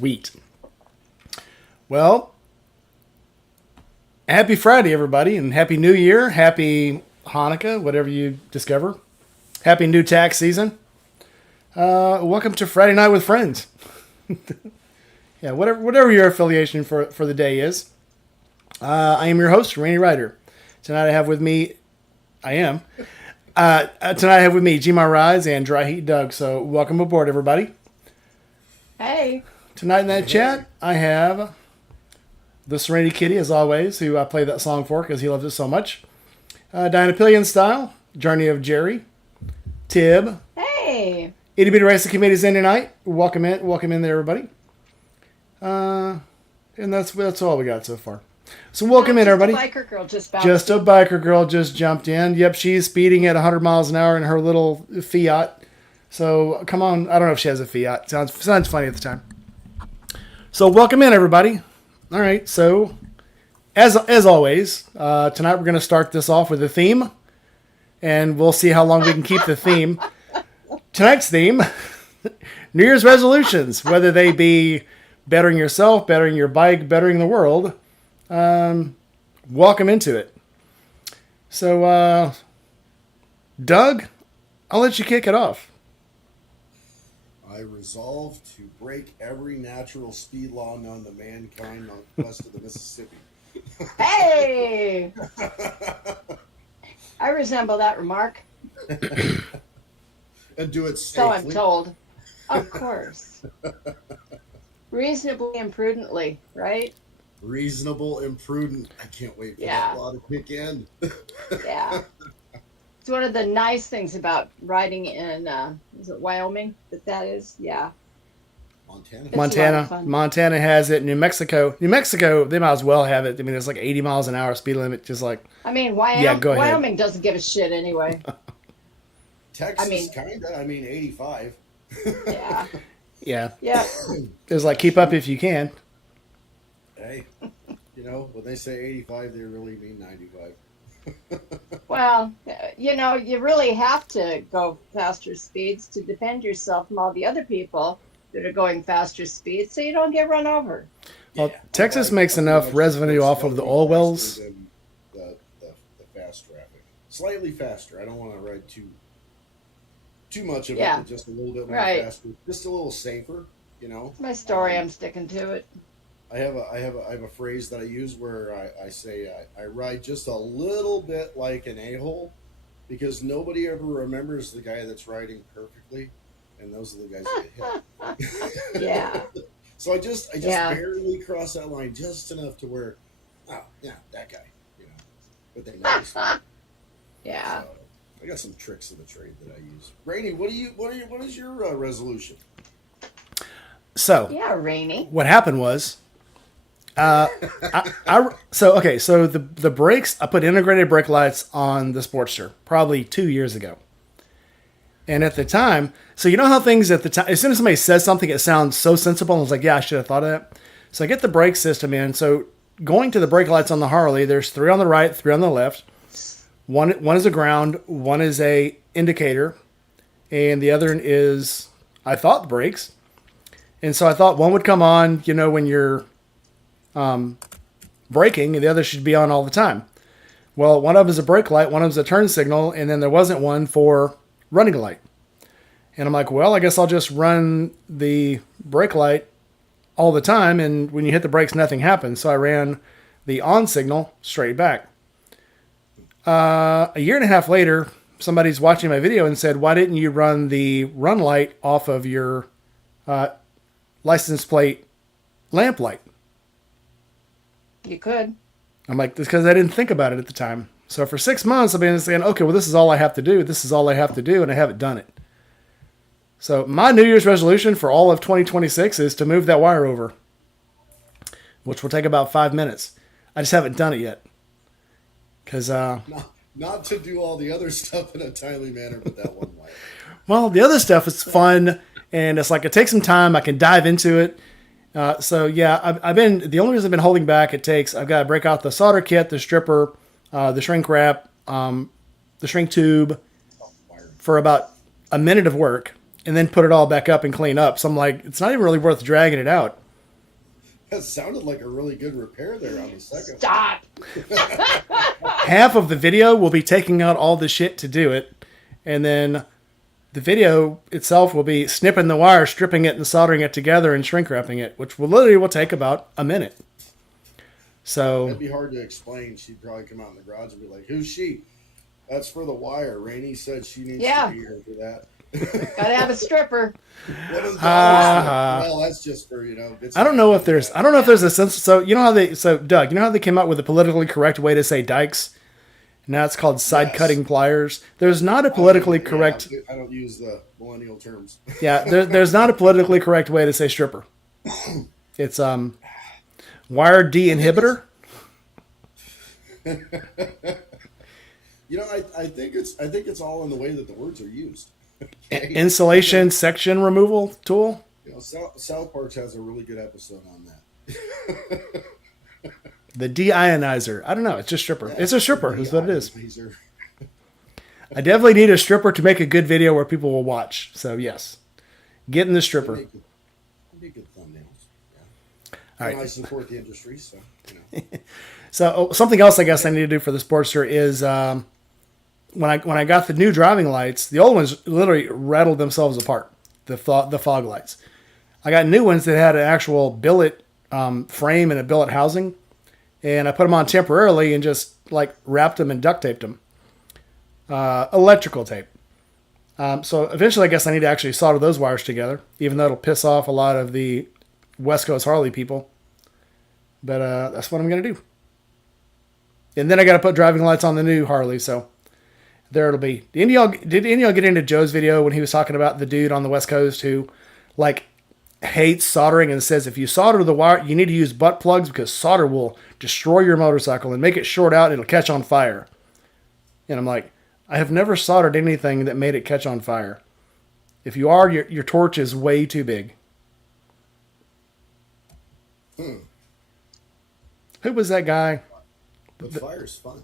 Sweet. Well, happy Friday, everybody, and happy New Year. Happy Hanukkah, whatever you discover. Happy new tax season. Welcome to Friday Night with Friends. Yeah, whatever your affiliation for the day is. I am your host, Rainy Ryder. Tonight I have with me, tonight I have with me Gma Rise and Dry Heat Doug. So welcome aboard, everybody. Hey. Tonight in that chat, I have the Serenity Kitty, as always, who I play that song for because he loves it so much. Diana Pillion Style, Journey of Jerry, Tib. Hey. Itty Bitty Racing Committee's in tonight. Welcome in there, everybody. And that's all we got so far. So welcome in, everybody. A biker girl just bounced Just a biker girl just jumped in. Yep, she's speeding at 100 miles an hour in her little Fiat. So come on, I don't know if she has a Fiat. Sounds funny at the time. So welcome in, everybody. All right, so as always, tonight we're going to start this off with a theme, and we'll see how long we can keep the theme. Tonight's theme, New Year's resolutions, whether they be bettering yourself, bettering your bike, bettering the world. Welcome into it. So, Doug, I'll let you kick it off. I resolve to break every natural speed law known to mankind west of the Mississippi. Hey! I resemble that remark. And do it So safely. I'm told. Of course. Reasonably and prudently, right? Reasonable and prudent. I can't wait for that law to kick in. Yeah. It's one of the nice things about riding in, is it Wyoming that is? Yeah. Montana has it. New Mexico, they might as well have it. I mean, it's like 80 miles an hour speed limit, just like. I mean, Wyoming doesn't give a shit anyway. Texas, kinda. 85. Yeah. Yeah. Yeah. It's like keep up if you can. Hey, when they say 85, they really mean 95. Well, you really have to go faster speeds to defend yourself from all the other people that are going faster speeds so you don't get run over. Well, Texas makes enough revenue off of the oil wells. The fast traffic. Slightly faster. I don't want to ride too much of it, but just a little bit more faster. Just a little safer, It's my story. I'm sticking to it. I have a phrase that I use where I say I ride just a little bit like an a-hole because nobody ever remembers the guy that's riding perfectly, and those are the guys that get hit. Yeah. So I just barely cross that line just enough to where, oh yeah, that guy, But they notice. Yeah. So I got some tricks of the trade that I use. Rainey, what is your resolution? So yeah, Rainy. What happened was. So the brakes, I put integrated brake lights on the Sportster probably 2 years ago. And at the time, so you know how things at the time, as soon as somebody says something, it sounds so sensible. I was like, yeah, I should have thought of that. So I get the brake system in. So going to the brake lights on the Harley, there's 3 on the right, 3 on the left. One is a ground, one is a indicator, and the other is, I thought, the brakes. And so I thought one would come on, when you're braking, and the other should be on all the time. Well, one of them is a brake light, one of them is a turn signal, and then there wasn't one for running light. And I'm like, well, I guess I'll just run the brake light all the time, and when you hit the brakes, nothing happens. So I ran the on signal straight back. A year and a half later, somebody's watching my video and said, why didn't you run the run light off of your license plate lamp light? You could. I'm like, it's because I didn't think about it at the time. So for 6 months, I've been saying, okay, well, this is all I have to do. This is all I have to do, and I haven't done it. So my New Year's resolution for all of 2026 is to move that wire over, which will take about 5 minutes. I just haven't done it yet. Because not to do all the other stuff in a timely manner, but that one wire. Well, the other stuff is fun, and it's like it takes some time. I can dive into it. So yeah, I've been, the only reason I've been holding back, I've got to break out the solder kit, the stripper, the shrink wrap, the shrink tube for about a minute of work, and then put it all back up and clean up. So I'm like, it's not even really worth dragging it out. That sounded like a really good repair there on the second. Stop. Half of the video will be taking out all the shit to do it, and then the video itself will be snipping the wire, stripping it, and soldering it together and shrink wrapping it, which will take about a minute. So It'd be hard to explain. She'd probably come out in the garage and be like, "Who's she?" That's for the wire. Rainey said she needs to be here for that. Gotta have a stripper. What is well, that's just for I don't know if there's a sense. So Doug, you know how they came out with a politically correct way to say dykes? Now it's called side cutting pliers. There's not a politically correct. I don't use the millennial terms. Yeah, there's not a politically correct way to say stripper. It's wire de-inhibitor. I think it's all in the way that the words are used. Okay? Insulation section removal tool. South Park has a really good episode on that. The de-ionizer. I don't know. It's just stripper. Yeah, it's a stripper. Is what it is. I definitely need a stripper to make a good video where people will watch. So yes, get in the stripper. Be good thumbnails. Yeah. All right. I support the industry, so So something else I guess I need to do for the Sportster is when I got the new driving lights, the old ones literally rattled themselves apart. The fog lights. I got new ones that had an actual billet frame and a billet housing. And I put them on temporarily and just like wrapped them and duct taped them. Electrical tape. So eventually I guess I need to actually solder those wires together, even though it'll piss off a lot of the West Coast Harley people. But that's what I'm going to do. And then I got to put driving lights on the new Harley. So there it'll be. Did any of y'all get into Joe's video when he was talking about the dude on the West Coast who like hates soldering and says if you solder the wire, you need to use butt plugs because solder will destroy your motorcycle and make it short out and it'll catch on fire. And I'm like, I have never soldered anything that made it catch on fire. If you are, your torch is way too big. Who was that guy? But fire's fun.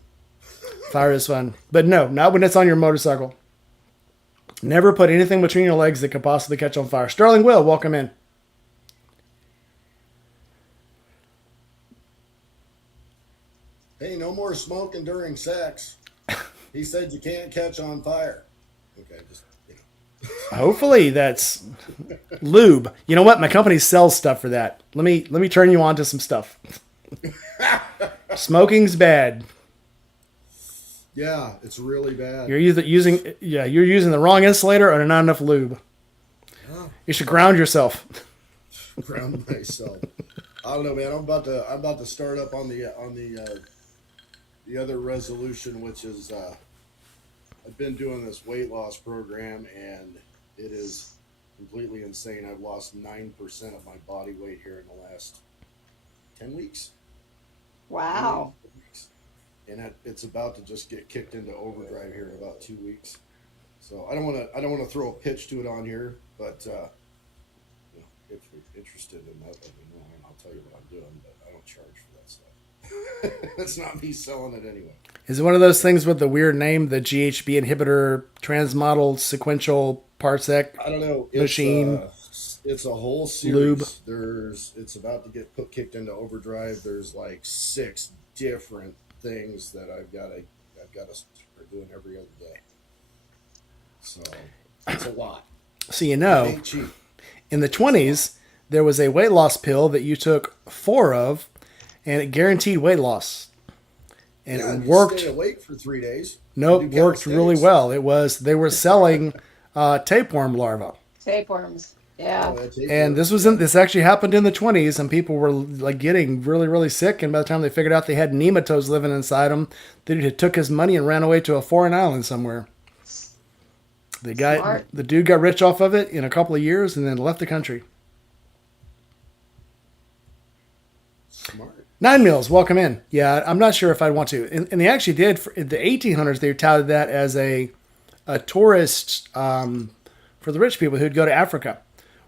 Fire is fun. But no, not when it's on your motorcycle. Never put anything between your legs that could possibly catch on fire. Sterling Will, welcome in. Hey, no more smoking during sex. He said you can't catch on fire. Okay, just Hopefully that's lube. You know what? My company sells stuff for that. Let me turn you on to some stuff. Smoking's bad. Yeah, it's really bad. You're either using the wrong insulator or not enough lube. Oh. You should ground yourself. Ground myself. I don't know, man. I'm about to start up on the other resolution, which is I've been doing this weight loss program, and it is completely insane. I've lost 9% of my body weight here in the last 10 weeks. Wow. And it's about to just get kicked into overdrive here in about 2 weeks. So I don't want to throw a pitch to it on here, but if you're interested in that, let me know, and I'll tell you what I'm doing. But I don't charge for that stuff. That's not me selling it anyway. Is it one of those things with the weird name, the GHB inhibitor transmodal sequential parsec? I don't know. Machine. It's a whole series. Lube. It's about to get kicked into overdrive. There's like 6 different things that I've got to start doing every other day. So it's a lot. So it ain't cheap. In the 20s, there was a weight loss pill that you took 4 of, and it guaranteed weight loss. And it worked. Stay awake for 3 days. Nope, worked really well. They were selling tapeworm larvae. Tapeworms. Yeah. And this actually happened in the 20s, and people were like getting really, really sick. And by the time they figured out they had nematodes living inside them, the dude took his money and ran away to a foreign island somewhere. The dude got rich off of it in a couple of years, and then left the country. Smart. 9 Mills, welcome in. Yeah, I'm not sure if I'd want to. And they actually did, in the 1800s, they touted that as a tourist for the rich people who'd go to Africa,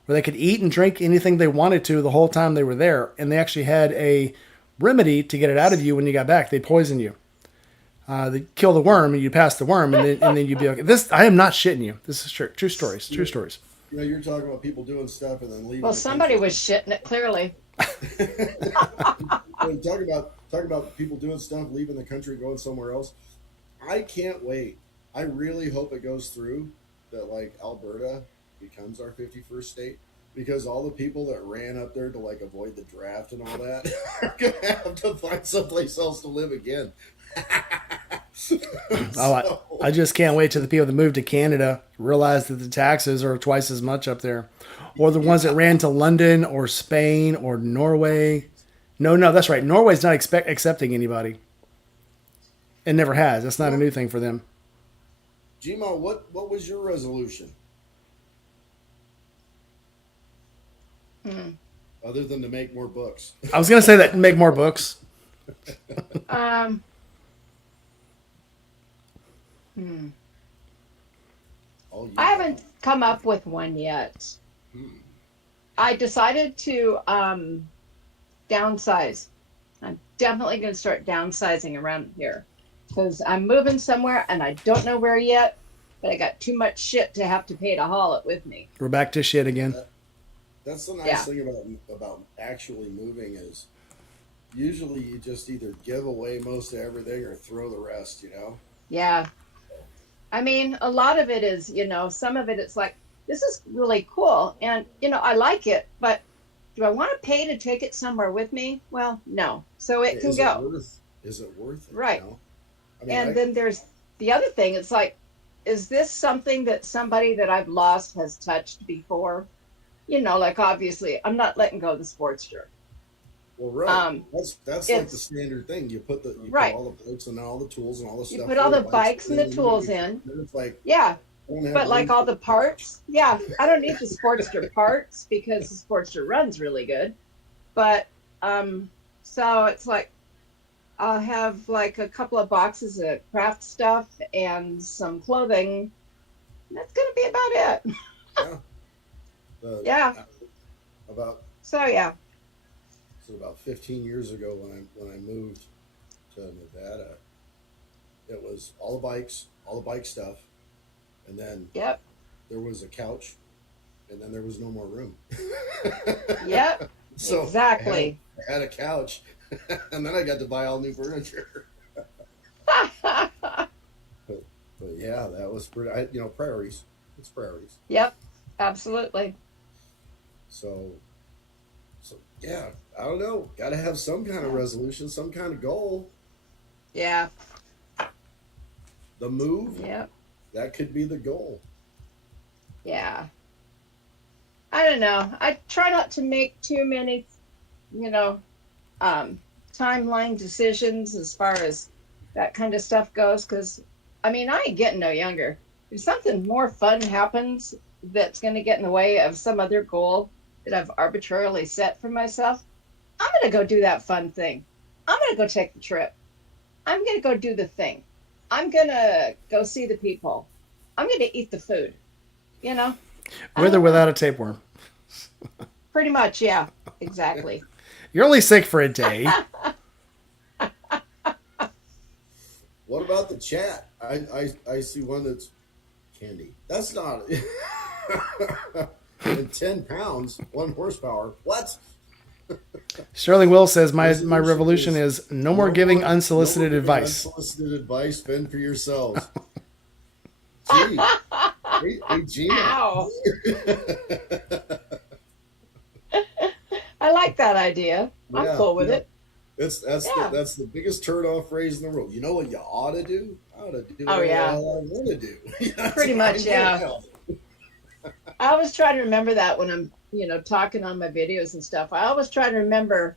where they could eat and drink anything they wanted to the whole time they were there. And they actually had a remedy to get it out of you when you got back. They'd poison you. They'd kill the worm, and you'd pass the worm, and then you'd be okay. I am not shitting you. This is true stories. True stories. You're talking about people doing stuff and then leaving. Well, somebody was shitting it, clearly. When talking about people doing stuff, leaving the country, going somewhere else. I can't wait. I really hope it goes through that like Alberta becomes our 51st state because all the people that ran up there to like avoid the draft and all that are gonna have to find someplace else to live again. Oh, I So just can't wait till the people that move to Canada realize that the taxes are twice as much up there, or the ones that yeah, ran to London or Spain or Norway. No, no, that's right. Norway's not accepting anybody. It never has. That's not a well, new thing for them. Gma, what was your resolution Hmm. other than to make more books? I was gonna say that make more books. Um, hmm. All you I have. haven't come up with one yet. Hmm. I decided to downsize. I'm definitely going to start downsizing around here because I'm moving somewhere and I don't know where yet, but I got too much shit to have to pay to haul it with me. We're back to shit Yeah, again. that's the nice Yeah, thing about actually moving is usually you just either give away most of everything or throw the rest, you know? yeah. I mean, a lot of it is, some of it it's like, this is really cool. And, I like it, but do I want to pay to take it somewhere with me? Well, no. So it can go. Is it worth it, you Right. know? I mean, And then there's the other thing. It's like, is this something that somebody that I've lost has touched before? Like obviously, I'm not letting go of the Sportster. well, right. Um, That's like the it's standard thing. You put right. all the bikes and all the tools and all the You stuff put all for the the bikes, bikes and and the then you move tools it. in. Then it's like Yeah. I don't have But like room all for the the trash. parts, yeah, I don't need the Sportster parts because the Sportster runs really good. But so it's like I'll have like a couple of boxes of craft stuff and some clothing. That's gonna be about it. Yeah. The Yeah. about So yeah. so about 15 years ago when I moved to Nevada, it was all the bikes, all the bike stuff, and then Yep. there was a couch, and then there was no more room. Yep. So Exactly. I had a couch, and then I got to buy all new furniture. But, but yeah, that was pretty. Priorities. It's priorities. Yep. Absolutely. So so yeah, I don't know. Got to have some kind of Yeah. resolution, some kind of goal. Yeah. The move Yep. that could be the goal. Yeah. I don't know. I try not to make too many, you know, um, timeline decisions as far as that kind of stuff goes. Because, I mean, I ain't getting no younger. If something more fun happens that's going to get in the way of some other goal that I've arbitrarily set for myself, I'm going to go do that fun thing. I'm going to go take the trip. I'm going to go do the thing. I'm going to go see the people. I'm going to eat the food. You know, I With or don't know. without a tapeworm. Pretty much, yeah. Exactly. You're only sick for a day. What about the chat? I see one that's candy. That's not and 10 pounds, 1 horsepower. What? Sterling Will says my Resolution revolution is is no more giving no more unsolicited giving advice. unsolicited advice. Fend for yourselves. Gee, hey Gina. Ow. I like that idea. I'm Yeah, cool with yeah. it. That's Yeah. that's the biggest turn off phrase in the world. You know what you ought to do? I ought to do Oh, whatever the yeah. hell I want to do. That's Pretty what I much, want yeah. now. I always try to remember that when I'm, talking on my videos and stuff. I always try to remember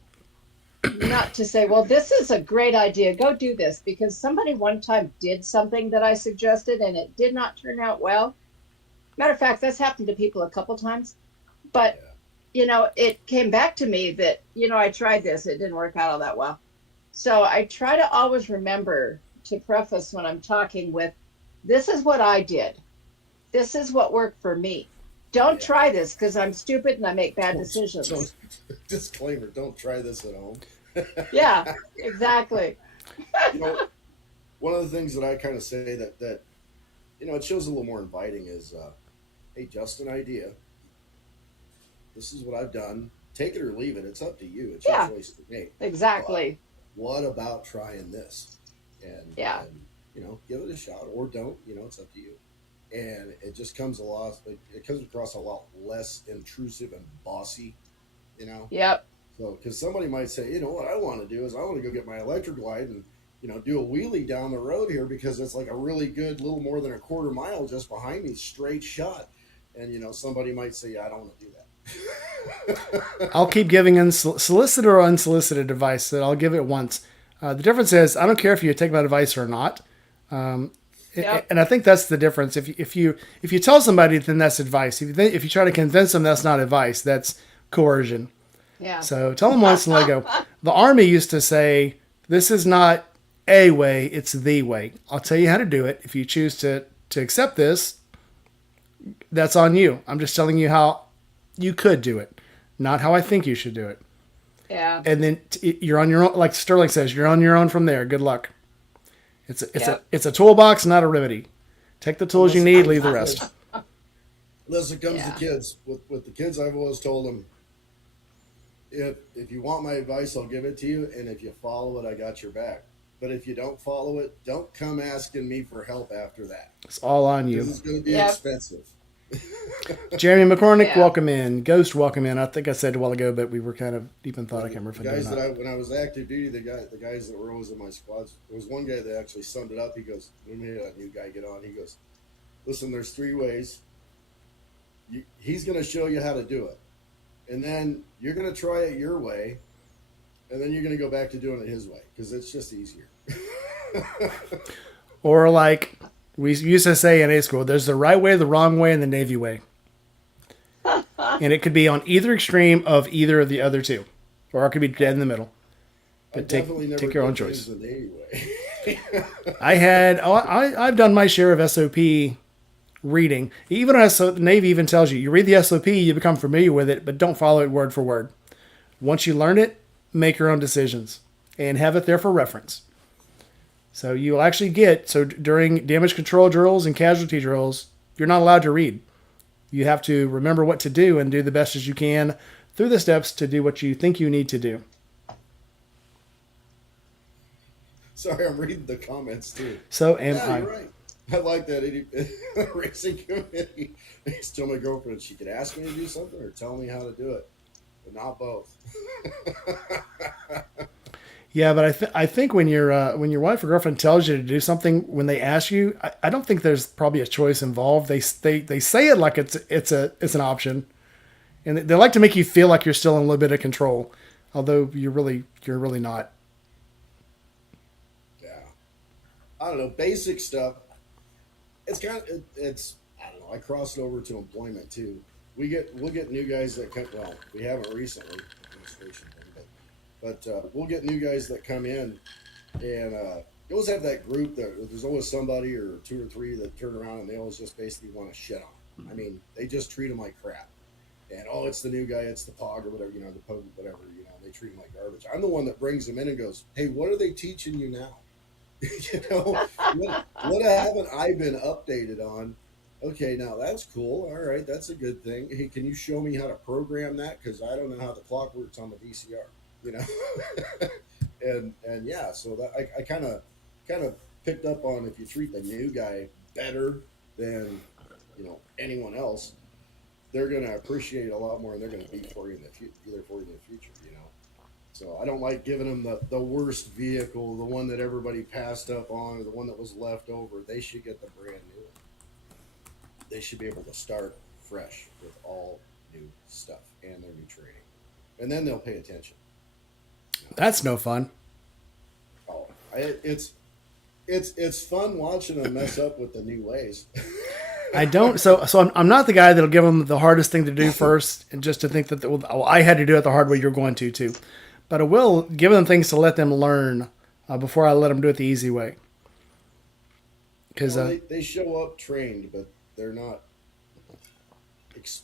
not to say, well, this is a great idea. Go do this. Because somebody one time did something that I suggested and it did not turn out well. Matter of fact, that's happened to people a couple times. But, Yeah. it came back to me that, I tried this. It didn't work out all that well. So I try to always remember to preface when I'm talking with, this is what I did. This is what worked for me. Don't Yeah. try this because I'm stupid and I make bad Don't decisions. disclaimer, don't try this at home. Yeah, exactly. You know, one of the things that I kind of say that it shows a little more inviting is hey, just an idea. This is what I've done. take it or leave it. It's up to you. It's your Yeah, choice to make. But exactly. what about trying this? Yeah. And give it a shot or don't. It's up to you. And it just comes a lot. It comes across a lot less intrusive and bossy. You know. Yep. So, because somebody might say, what I want to do is I want to go get my electric light and do a wheelie down the road here because it's like a really good little more than a quarter mile just behind me, straight shot. And somebody might say, yeah, I don't want to do that. I'll keep giving solicited or unsolicited advice. That I'll give it once. The difference is I don't care if you take my advice or not. Yep. And I think that's the difference. If you tell somebody, then that's advice. If you try to convince them, that's not advice. That's coercion. Yeah. So tell them once and let go. The Army used to say, "This is not a way; it's the way." I'll tell you how to do it. If you choose to accept this, that's on you. I'm just telling you how you could do it, not how I think you should do it. Yeah. And then you're on your own. Like Sterling says, you're on your own from there. Good luck. It's a toolbox, not a remedy. Take the tools you need, leave the rest. Unless it comes Yeah. to kids. With the kids, I've always told them, if you want my advice, I'll give it to you, and if you follow it, I got your back. But if you don't follow it, don't come asking me for help after that. It's all on Because you. it's going to be Yep. expensive. Jeremy McCormick, Yeah. welcome in. Ghost, welcome in. I think I said a while ago, but we were kind of deep in thought. I can't remember if I The did guys or not. when I was active duty, the guys that were always in my squads, there was one guy that actually summed it up. He goes, when we had a new guy get on, he goes, listen, there's 3 ways. He's going to show you how to do it. And then you're going to try it your way. And then you're going to go back to doing it his way because it's just easier. Or like we used to say in A school, there's the right way, the wrong way, and the Navy way. And it could be on either extreme of either of the other two. Or it could be dead in the middle. But take your own choice. The Navy way. I've done my share of SOP reading. Even as the Navy even tells you, you read the SOP, you become familiar with it, but don't follow it word for word. Once you learn it, make your own decisions and have it there for reference. So you'll actually during damage control drills and casualty drills, you're not allowed to read. You have to remember what to do and do the best as you can through the steps to do what you think you need to do. Sorry, I'm reading the comments too. So am Yeah, I. you're right. I like that racing committee. I used to tell my girlfriend she could ask me to do something or tell me how to do it, but not both. Yeah, but I think when when your wife or girlfriend tells you to do something, when they ask you, I don't think there's probably a choice involved. They say it like it's an option, and they like to make you feel like you're still in a little bit of control, although you're really not. Yeah, I don't know, basic stuff. It's I don't know. I crossed over to employment too. We'll get new guys that come. Well, we haven't recently. But we'll get new guys that come in, and you always have that group that there's always somebody or 2 or 3 that turn around and they always just basically want to shit on. I mean, they just treat them like crap. And it's the new guy, it's the pog or whatever, the pug, whatever, they treat them like garbage. I'm the one that brings them in and goes, hey, what are they teaching you now? What haven't I been updated on? Okay, now that's cool. All right, that's a good thing. Hey, can you show me how to program that? Because I don't know how the clock works on the VCR. And yeah, so that I kind of picked up on if you treat the new guy better than anyone else, they're going to appreciate it a lot more, and they're going to be for you in the future. So I don't like giving them the worst vehicle, the one that everybody passed up on, or the one that was left over. They should get the brand new one. They should be able to start fresh with all new stuff and their new training, and then they'll pay attention. That's no fun. Oh, it's fun watching them mess up with the new ways. I don't. So I'm not the guy that'll give them the hardest thing to do first, and just to think that I had to do it the hard way. You're going to too, but I will give them things to let them learn before I let them do it the easy way. Because they show up trained, but they're not.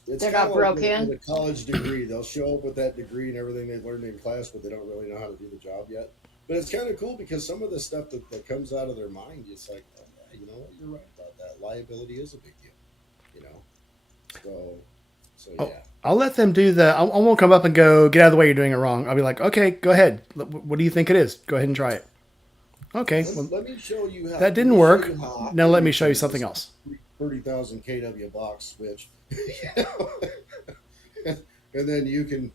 They're not broken. With a college degree, they'll show up with that degree and everything they've learned in class, but they don't really know how to do the job yet. But it's kind of cool because some of the stuff that comes out of their mind, it's like, oh, yeah, you know what, you're right about that. Liability is a big deal, So yeah. I'll let them do I won't come up and go, get out of the way, you're doing it wrong. I'll be like, okay, go ahead. What do you think it is? Go ahead and try it. Okay, well, Let me show you how. that didn't let me show work. you how Now I let me use show you this something else. 30,000 kW box switch. And then you can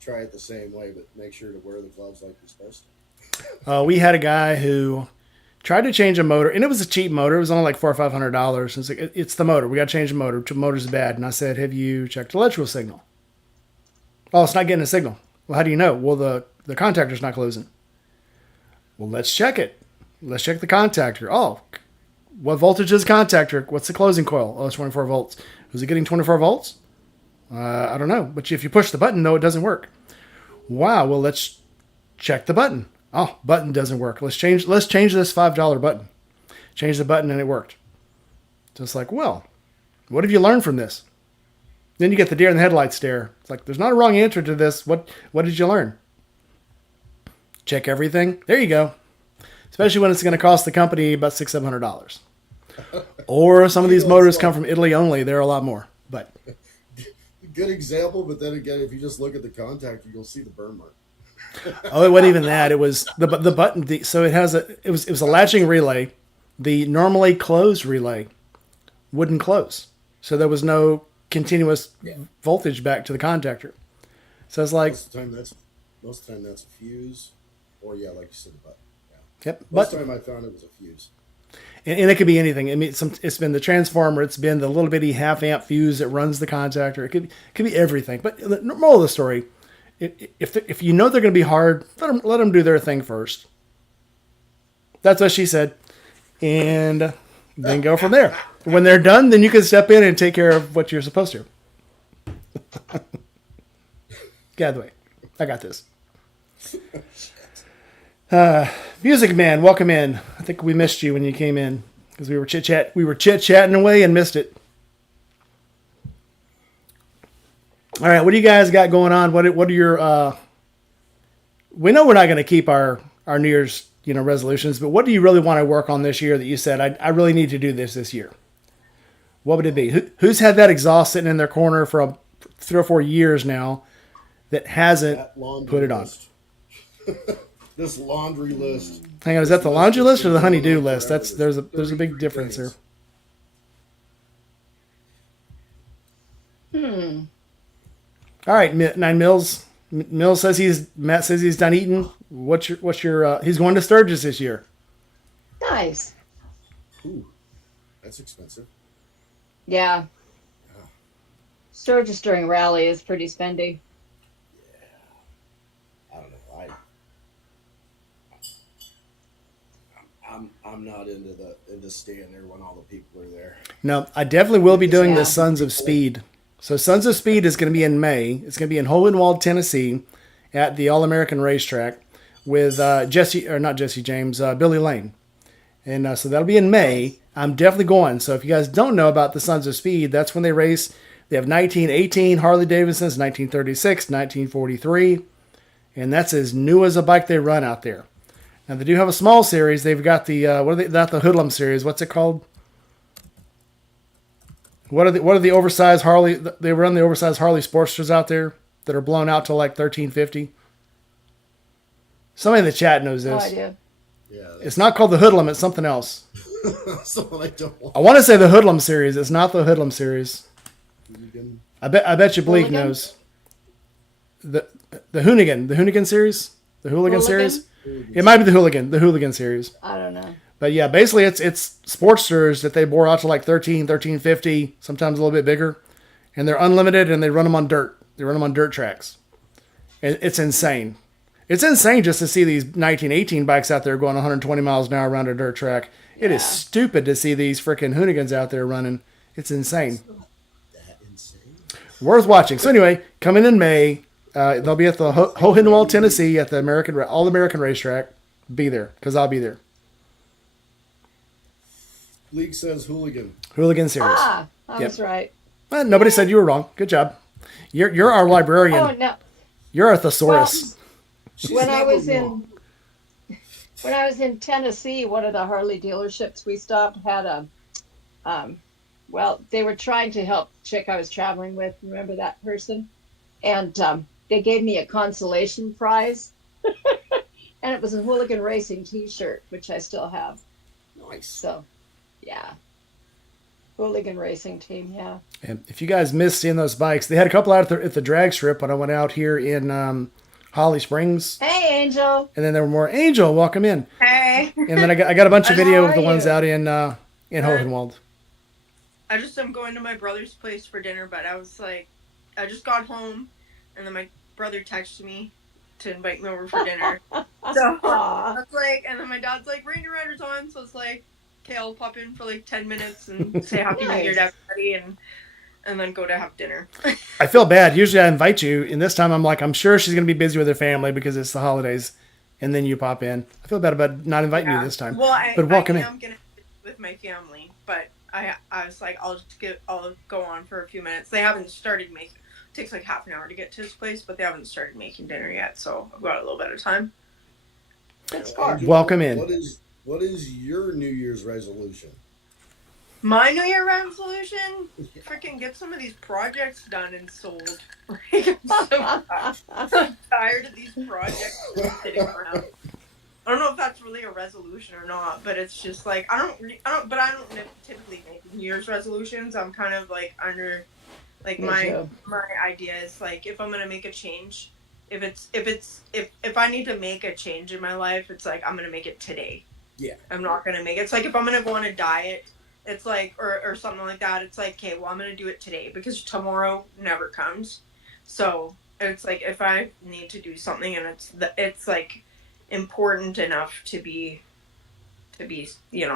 try it the same way, but make sure to wear the gloves like you're supposed to. We had a guy who tried to change a motor, and it was a cheap motor. It was only like $400 or $500. It's like, it's the motor. We got to change the motor. The motor's bad. And I said, have you checked the electrical signal? Oh, it's not getting a signal. Well, how do you know? Well, the contactor's not closing. Well, let's check it. Let's check the contactor. Oh, what voltage is the contactor? What's the closing coil? Oh, it's 24 volts. Is it getting 24 volts? I don't know. But if you push the button, no, it doesn't work. Wow. Well, let's check the button. Oh, button doesn't work. Let's change this $5 button. Change the button and it worked. Just like, well, what have you learned from this? Then you get the deer in the headlights stare. It's like, there's not a wrong answer to this. What did you learn? Check everything. There you go. Especially when it's going to cost the company about $600-700. Or some of these motors come from Italy only. They're a lot more. But Good example, but then again, if you just look at the contactor, you'll see the burn mark. oh, it wasn't even that. It was the button. So it was a latching relay. The normally closed relay wouldn't close. So there was no continuous voltage back to the contactor. So it's like, Most of the time that's a fuse, or like you said, the button. Yeah. yep. Most But of the time I found it was a fuse. and it could be anything. I mean, it's been the transformer. It's been the little bitty half amp fuse that runs the contactor. It could be everything. But the moral of the story, if you know they're going to be hard, let them do their thing first. That's what she said, and then go from there. When they're done, then you can step in and take care of what you're supposed to. Get out of the way. I got this. Music Man, welcome in. I think we missed you when you came in because we were chit-chatting away and missed it. All right, what do you guys got going on? What are your we know we're not going to keep our New Year's, resolutions, but what do you really want to work on this year that you said I really need to do this year? What would it be? Who's had that exhaust sitting in their corner for 3 or 4 years now that hasn't put it on? This laundry list. Hang on, is that the laundry list or the honey-do list? There's a big difference here. All right, 9 Mills. Mills says Matt says he's done eating. What's your he's going to Sturgis this year. Nice. Ooh, that's expensive. Yeah. Sturgis during rally is pretty spendy. I don't know. I'm not into staying there when all the people are there. No, I definitely will be doing the Yeah. Sons of Speed. So Sons of Speed is going to be in May. It's going to be in Hohenwald, Tennessee, at the All American Racetrack with Billy Lane, and so that'll be in May. I'm definitely going. So if you guys don't know about the Sons of Speed, that's when they race. They have 1918 Harley Davidsons, 1936, 1943, and that's as new as a bike they run out there. Now they do have a small series. They've got the not the Hoodlum series. What's it called? What are the oversized Harley? They run the oversized Harley Sportsters out there that are blown out to like 1350. Somebody in the chat knows No this. idea. Yeah, It's not called the Hoodlum. It's something else. that's the one I don't want. I want to say the Hoodlum series. It's not the Hoodlum series. Hooligan. I bet you Bleak Hooligan? knows. The Hoonigan series, the Hooligan series. It might be the Hooligan series. I don't know. But yeah, basically it's Sportsters that they bore out to like 1350, sometimes a little bit bigger, and they're unlimited and they run them on dirt. They run them on dirt tracks. And it's insane. It's insane just to see these 1918 bikes out there going 120 miles an hour around a dirt track. It is stupid to see these freaking Hoonigans out there running. It's insane. That insane. Worth watching. So anyway, coming in May, they'll be at the Hohenwald, Tennessee, at the All American Racetrack. Be there because I'll be there. League says hooligan. Hooligan series. I was right. Well, nobody said you were wrong. Good job. You're our librarian. Oh no. You're our thesaurus. She's When I never was wrong. in Tennessee, one of the Harley dealerships we stopped had a Well, they were trying to help the chick I was traveling with. Remember that person? And they gave me a consolation prize, and it was a Hooligan Racing T-shirt, which I still have. Nice. So, yeah, Hooligan Racing Team. Yeah. And if you guys missed seeing those bikes, they had a couple out at the drag strip when I went out here in Holly Springs. Hey, Angel. And then there were more. Angel, welcome in. Hey. And then I got a bunch of video How of the are ones you? out in Hohenwald. I just am going to my brother's place for dinner, but I was like, I just got home, and then my brother texted me to invite me over for dinner. So I was like, and then my dad's like, Ranger Rider's on, so it's like, okay, I'll pop in for like 10 minutes and say Happy New Year to everybody, and then go to have dinner. I feel bad. Usually I invite you, and this time I'm like, I'm sure she's going to be busy with her family because it's the holidays, and then you pop in. I feel bad about not inviting you this time. Well, but welcome in. I'm gonna with my family, but I was like, I'll go on for a few minutes. They haven't started making. It takes like half an hour to get to his place, but they haven't started making dinner yet, so I've got a little bit of time. That's far. Welcome in. What is your New Year's resolution? My New Year resolution: freaking get some of these projects done and sold. Like, I'm so tired of these projects sitting around. I don't know if that's really a resolution or not, but it's just like I don't typically make New Year's resolutions. I'm kind of like under, like my idea is like if I'm gonna make a change, if I need to make a change in my life, it's like I'm gonna make it today. Yeah. I'm not gonna make it. It's like if I'm gonna go on a diet, it's like or something like that. It's like, okay, well I'm gonna do it today because tomorrow never comes. So it's like if I need to do something and it's like important enough to be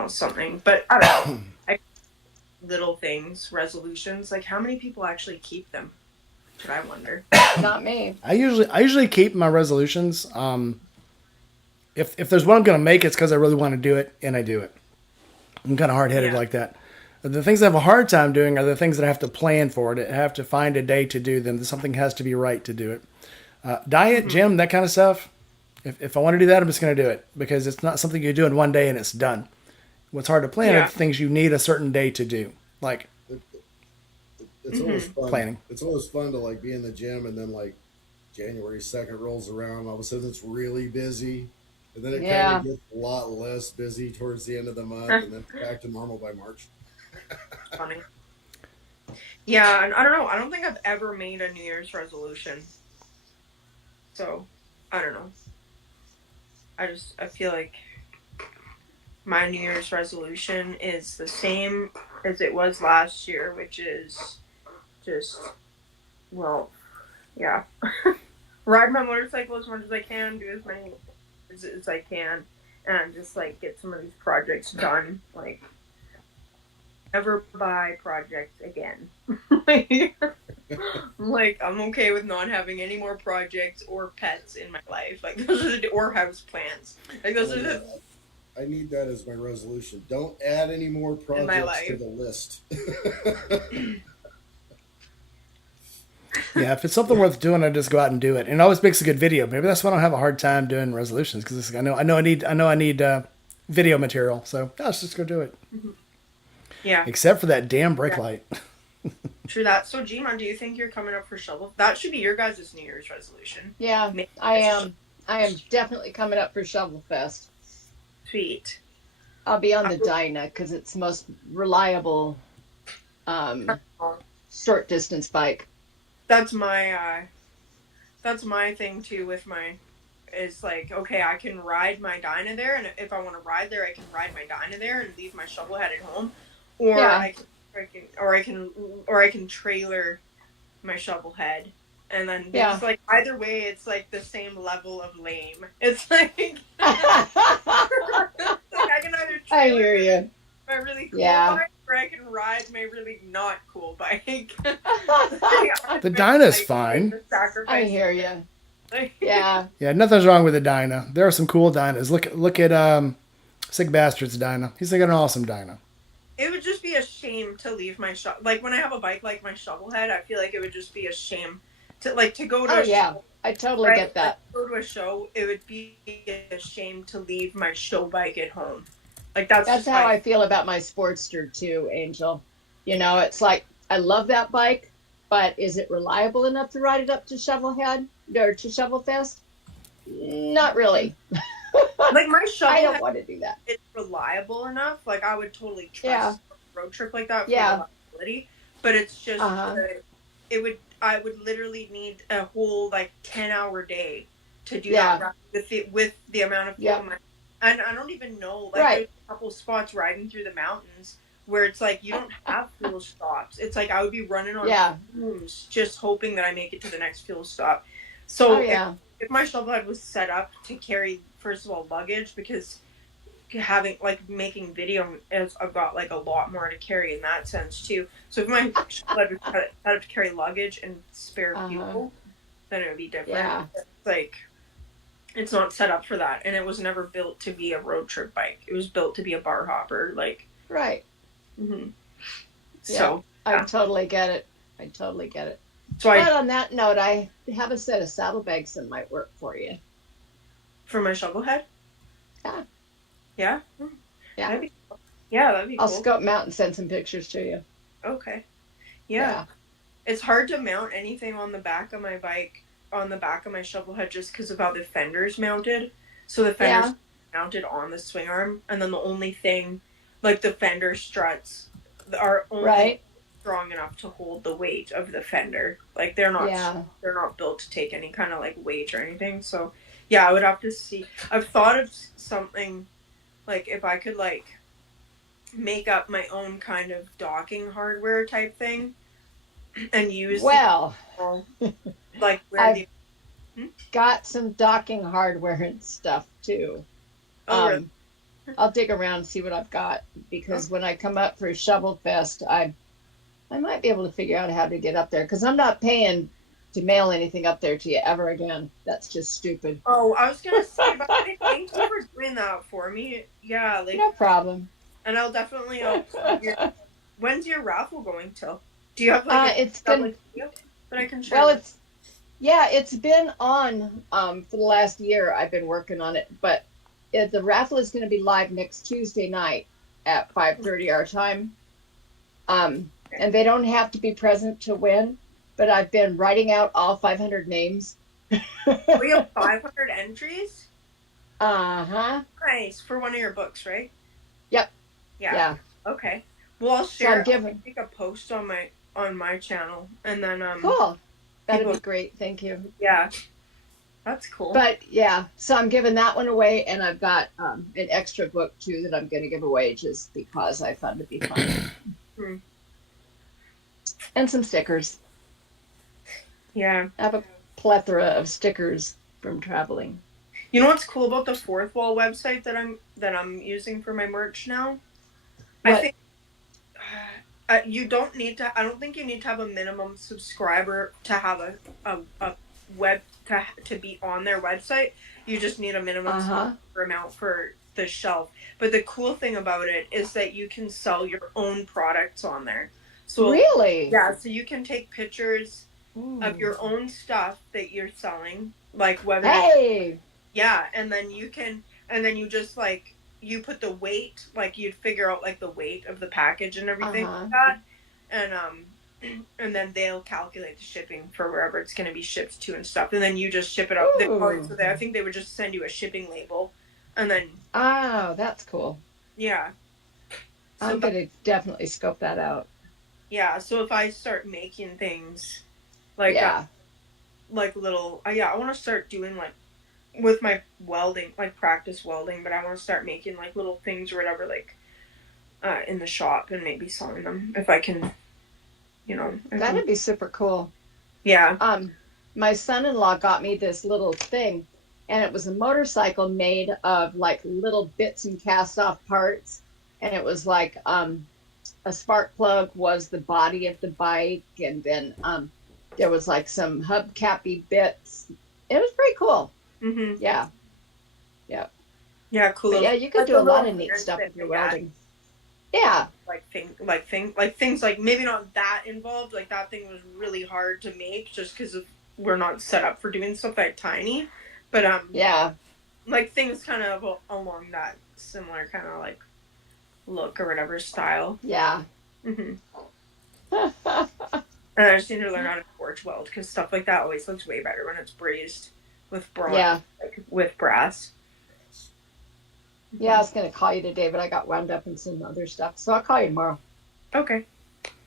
something, but I don't know. Little things, resolutions, like how many people actually keep them? Should I wonder? Not me. I usually keep my resolutions. If there's one I'm going to make, it's because I really want to do it, and I do it. I'm kind of hard-headed like that. The things I have a hard time doing are the things that I have to plan for it. I have to find a day to do them. Something has to be right to do it. Diet, gym, that kind of stuff. If I want to do that, I'm just going to do it because it's not something you do in one day and it's done. What's hard to plan are things you need a certain day to do, like it's always fun. Planning. It's always fun to like be in the gym and then like January 2nd rolls around. All of a sudden it's really busy, and then it kind of gets a lot less busy towards the end of the month, and then back to normal by March. Funny. Yeah, and I don't know. I don't think I've ever made a New Year's resolution, so I don't know. I feel like my New Year's resolution is the same as it was last year, which is just, ride my motorcycle as much as I can, do as many as I can, and just like get some of these projects done. Like, never buy projects again. Like, I'm okay with not having any more projects or pets in my life. Like, or house plants. Like, those are the. I need that as my resolution. Don't add any more projects to the list. Yeah, if it's something worth doing, I just go out and do it. And it always makes a good video. Maybe that's why I don't have a hard time doing resolutions because I know I need video material. So let's just go do it. Mm-hmm. Yeah. Except for that damn brake light. True that. So, G-Man, do you think you're coming up for shovel? That should be your guys' New Year's resolution. Yeah, I am. I am definitely coming up for Shovel Fest. Sweet. I'll be on the Dyna because it's the most reliable short distance bike. That's my thing too with is like, okay, I can ride my Dyna there, and if I want to ride there, I can ride my Dyna there and leave my shovel head at home, or I can trailer my shovel head, and then it's like either way, it's like the same level of lame. It's like, I can either I hear you. my really cool bike, or I can ride my really not cool bike. The Dyna's fine. I hear you. Yeah. Yeah, nothing's wrong with the Dyna. There are some cool Dynas. Look at Sick Bastard's Dyna. He's got an awesome Dyna. It would just be a shame to leave my like when I have a bike like my shovel head, I feel like it would just be a shame to go to show. I totally get that. Go to a show, it would be a shame to leave my show bike at home. Like that's how I feel about my Sportster too, Angel. You know, it's like I love that bike, but is it reliable enough to ride it up to Shovelhead or to Shovelfest? Not really. Like my I shovel don't head, want to do that. it's reliable enough. Like I would totally Yeah. trust a road trip like that for Yeah. reliability. But it's just Uh-huh. I would literally need a whole like 10-hour day to do that Yeah. ride with the amount of fuel Yeah. in my, and I don't even know, like Right. there's a couple spots riding through the mountains where it's like you don't have fuel stops. It's like I would be running on Yeah. fumes just hoping that I make it to the next fuel stop. Oh So yeah. if my shovel head was set up to carry, first of all, luggage, because having like making video is, I've got like a lot more to carry in that sense too. So if my shovel head was set up to carry luggage and spare fuel, then it would be different. Yeah. It's like it's not set up for that, and it was never built to be a road trip bike. It was built to be a bar hopper, like. Right. Mm-hmm. Yeah. So I totally get it. I totally get it. so But I on that note, I have a set of saddlebags that might work for you. for my shovel head. Yeah. Yeah. Yeah. That'd be cool. Yeah, that'd be I'll cool. scope them out and send some pictures to you. Okay. Yeah. It's hard to mount anything on the back of my bike, on the back of my shovel head, just because of how the fender's mounted. So the fender's mounted on the swing arm, and then the only thing, like the fender struts, are only strong enough to hold the weight of the fender. Like they're not built to take any kind of like weight or anything. So yeah, I would have to see. I've thought of something like if I could like make up my own kind of docking hardware type thing and use like where I've got some docking hardware and stuff too. Really? I'll dig around and see what I've got, because when I come up for Shovel Fest, I might be able to figure out how to get up there, because I'm not paying to mail anything up there to you ever again. That's just stupid. Oh, I was gonna say, but thank you for doing that for me. Yeah, like no problem. And I'll definitely. When's your raffle going till? Do you have like it's gonna that I can share? Well, it's been on for the last year. I've been working on it, but the raffle is going to be live next Tuesday night at 5:30 our time. And they don't have to be present to win, but I've been writing out all 500 names. We have 500 entries? Uh-huh. Nice. For one of your books, right? Yep. Yeah. Okay. Well, I'll share. So I'll make a post on my channel, and then cool. That'd be great. Thank you. Yeah. That's cool. But yeah, so I'm giving that one away, and I've got an extra book too that I'm going to give away just because I thought it'd be fun. And some stickers. Yeah. I have a plethora of stickers from traveling. You know what's cool about the Fourth Wall website that I'm using for my merch now? What? I think you don't need to. I don't think you need to have a minimum subscriber to have a web to be on their website. You just need a minimum subscriber amount for the shelf. But the cool thing about it is that you can sell your own products on there. So really? Yeah. So you can take pictures of your own stuff that you're selling, like whether. Hey. Yeah, and then you just like you put the weight, like you'd figure out like the weight of the package and everything like that, and then they'll calculate the shipping for wherever it's going to be shipped to and stuff, and then you just ship it out. So I think they would just send you a shipping label, and then. Oh, that's cool. Yeah. So I'm gonna definitely scope that out. Yeah, so if I start making things, like like little, I want to start doing like. With my welding, like practice welding, but I want to start making like little things or whatever, like in the shop, and maybe selling them if I can, That'd be super cool. Yeah. My son-in-law got me this little thing, and it was a motorcycle made of like little bits and cast-off parts, and it was like a spark plug was the body of the bike, and then there was like some hubcappy bits. It was pretty cool. Mm-hmm. Yeah. Cool. But yeah, you could do a lot of neat stuff with your welding. Yeah. Like things like maybe not that involved. Like that thing was really hard to make just because we're not set up for doing stuff that tiny. But like things kind of along that similar kind of like look or whatever style. Yeah. Mm-hmm. And I just need to learn how to torch weld because stuff like that always looks way better when it's brazed with bronze, Yeah. like with brass. Yeah, I was going to call you today, but I got wound up in some other stuff. So I'll call you tomorrow. Okay.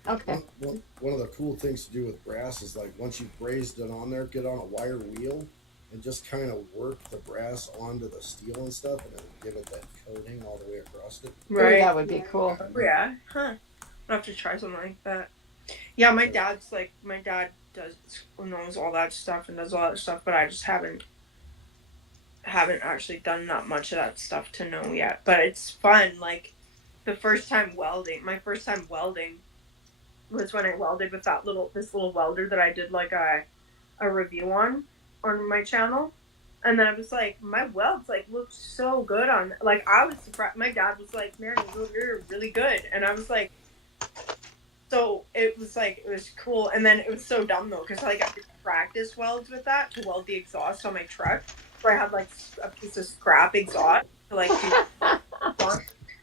Okay. One of the cool things to do with brass is like once you've brazed it on there, get on a wire wheel and just kind of work the brass onto the steel and stuff, and then give it that coating all the way across it. Right. Ooh, that would be cool. Yeah. Huh. I'll have to try something like that. Yeah, my dad knows all that stuff and does all that stuff, but I just haven't actually done that much of that stuff to know yet. But it's fun. Like my first time welding was when I welded with this little welder that I did like a review on my channel. And then I was like, my welds like looked so good on, like I was surprised. My dad was like, man, you're really good. And I was like, so it was cool. And then it was so dumb though, because like I did practice welds with that to weld the exhaust on my truck, where I had like a piece of scrap exhaust to like do.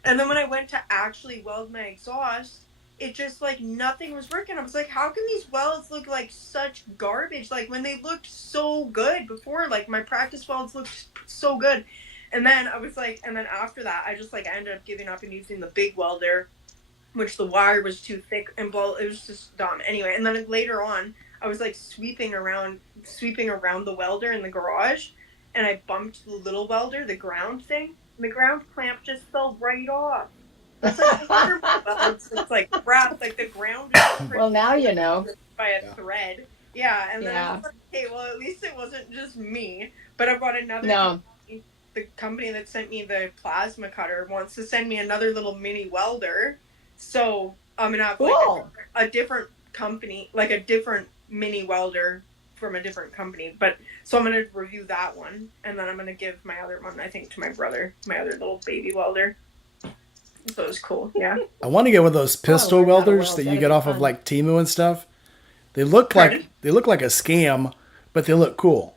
And then when I went to actually weld my exhaust, it just like nothing was working. I was like, how can these welds look like such garbage? Like when they looked so good before, like my practice welds looked so good. And then I was like, and then after that, I just like ended up giving up and using the big welder, which the wire was too thick and it was just dumb. Anyway, and then later on, I was like sweeping around the welder in the garage, and I bumped the little welder, the ground thing. And the ground clamp just fell right off. That's like it's like crap. Like the ground is well, now you know. By a thread. Yeah, and then I was like, hey, well, at least it wasn't just me. But I bought another company. The company that sent me the plasma cutter wants to send me another little mini welder. So I'm gonna have like a different company, like a different mini welder from a different company. But so I'm gonna review that one, and then I'm gonna give my other one, I think, to my brother, my other little baby welder. So it was cool. Yeah. I want to get one of those pistol welders that you get off of like Temu and stuff. They look like a scam, but they look cool.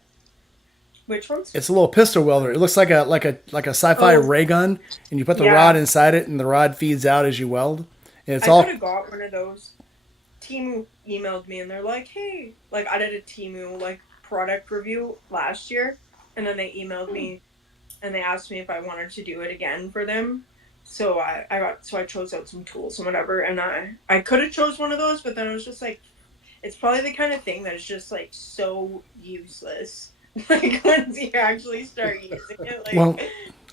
Which ones? It's a little pistol welder. It looks like a sci-fi ray gun, and you put the rod inside it, and the rod feeds out as you weld. And it's I could have got one of those. Temu emailed me, and they're like, "Hey, like I did a Temu like product review last year, and then they emailed me, and they asked me if I wanted to do it again for them." So I chose out some tools and whatever, and I could have chose one of those, but then I was just like, it's probably the kind of thing that is just like so useless. Like once you actually start using it, like. Well,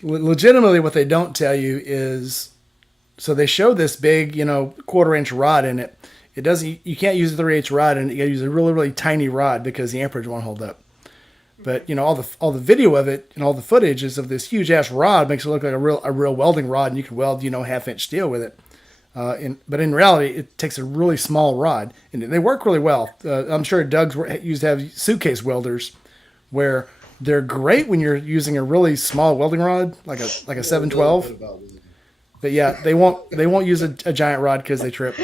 legitimately, what they don't tell you is, so they show this big, 1/4-inch rod in it. It doesn't. You can't use a 3/8 rod, and you got to use a really, really tiny rod because the amperage won't hold up. But all the video of it and all the footage is of this huge ass rod makes it look like a real welding rod, and you can weld 1/2-inch steel with it. But in reality, it takes a really small rod, and they work really well. I'm sure Doug's used to have suitcase welders, where they're great when you're using a really small welding rod, like a 712. But yeah, they won't use a giant rod because they trip.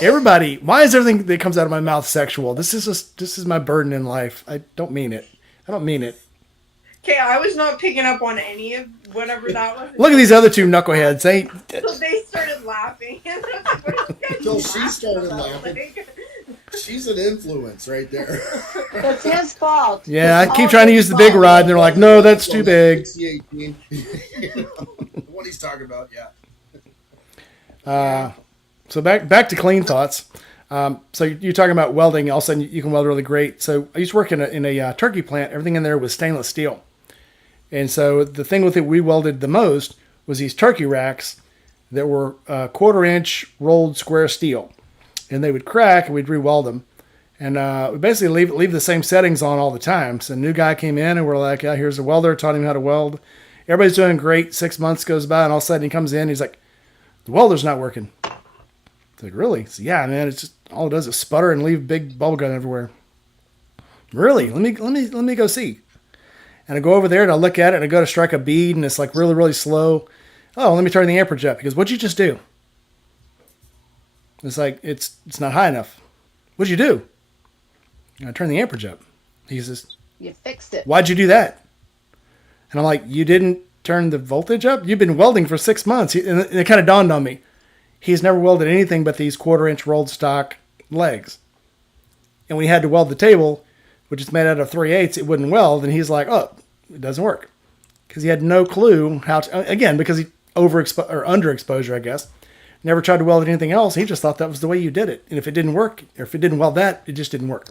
Everybody, why is everything that comes out of my mouth sexual? This is my burden in life. I don't mean it. Okay, I was not picking up on any of whatever that was. Look at these other two knuckleheads. So they started laughing. Until she started laughing. She's an influence right there. That's his fault. Yeah, I keep trying to use the big rod, and they're like, no, that's too big. What he's talking about, So back to clean thoughts. So you're talking about welding. All of a sudden, you can weld really great. So I used to work in a turkey plant. Everything in there was stainless steel. And so the thing with it we welded the most was these turkey racks that were 1/4-inch rolled square steel. And they would crack, and we'd re-weld them. And we basically leave the same settings on all the time. So a new guy came in, and we're like, yeah, here's a welder, taught him how to weld. Everybody's doing great. 6 months goes by, and all of a sudden he comes in, he's like, the welder's not working. It's like, really? So, yeah, man, it's just all it does is sputter and leave big bubble gum everywhere. Really? Let me go see. And I go over there and I look at it and I go to strike a bead and it's like really, really slow. Oh, let me turn the amperage up. He goes, what'd you just do? It's like, it's not high enough. What'd you do? And I turned the amperage up. He says, you fixed it. Why'd you do that? And I'm like, you didn't turn the voltage up? You've been welding for 6 months. And it kind of dawned on me. He's never welded anything but these 1/4-inch rolled stock legs. And when he had to weld the table, which is made out of 3/8, it wouldn't weld. And he's like, oh, it doesn't work. Because he had no clue how to, again, because he underexposure, I guess. Never tried to weld anything else. He just thought that was the way you did it. And if it didn't work, or if it didn't weld that, it just didn't work.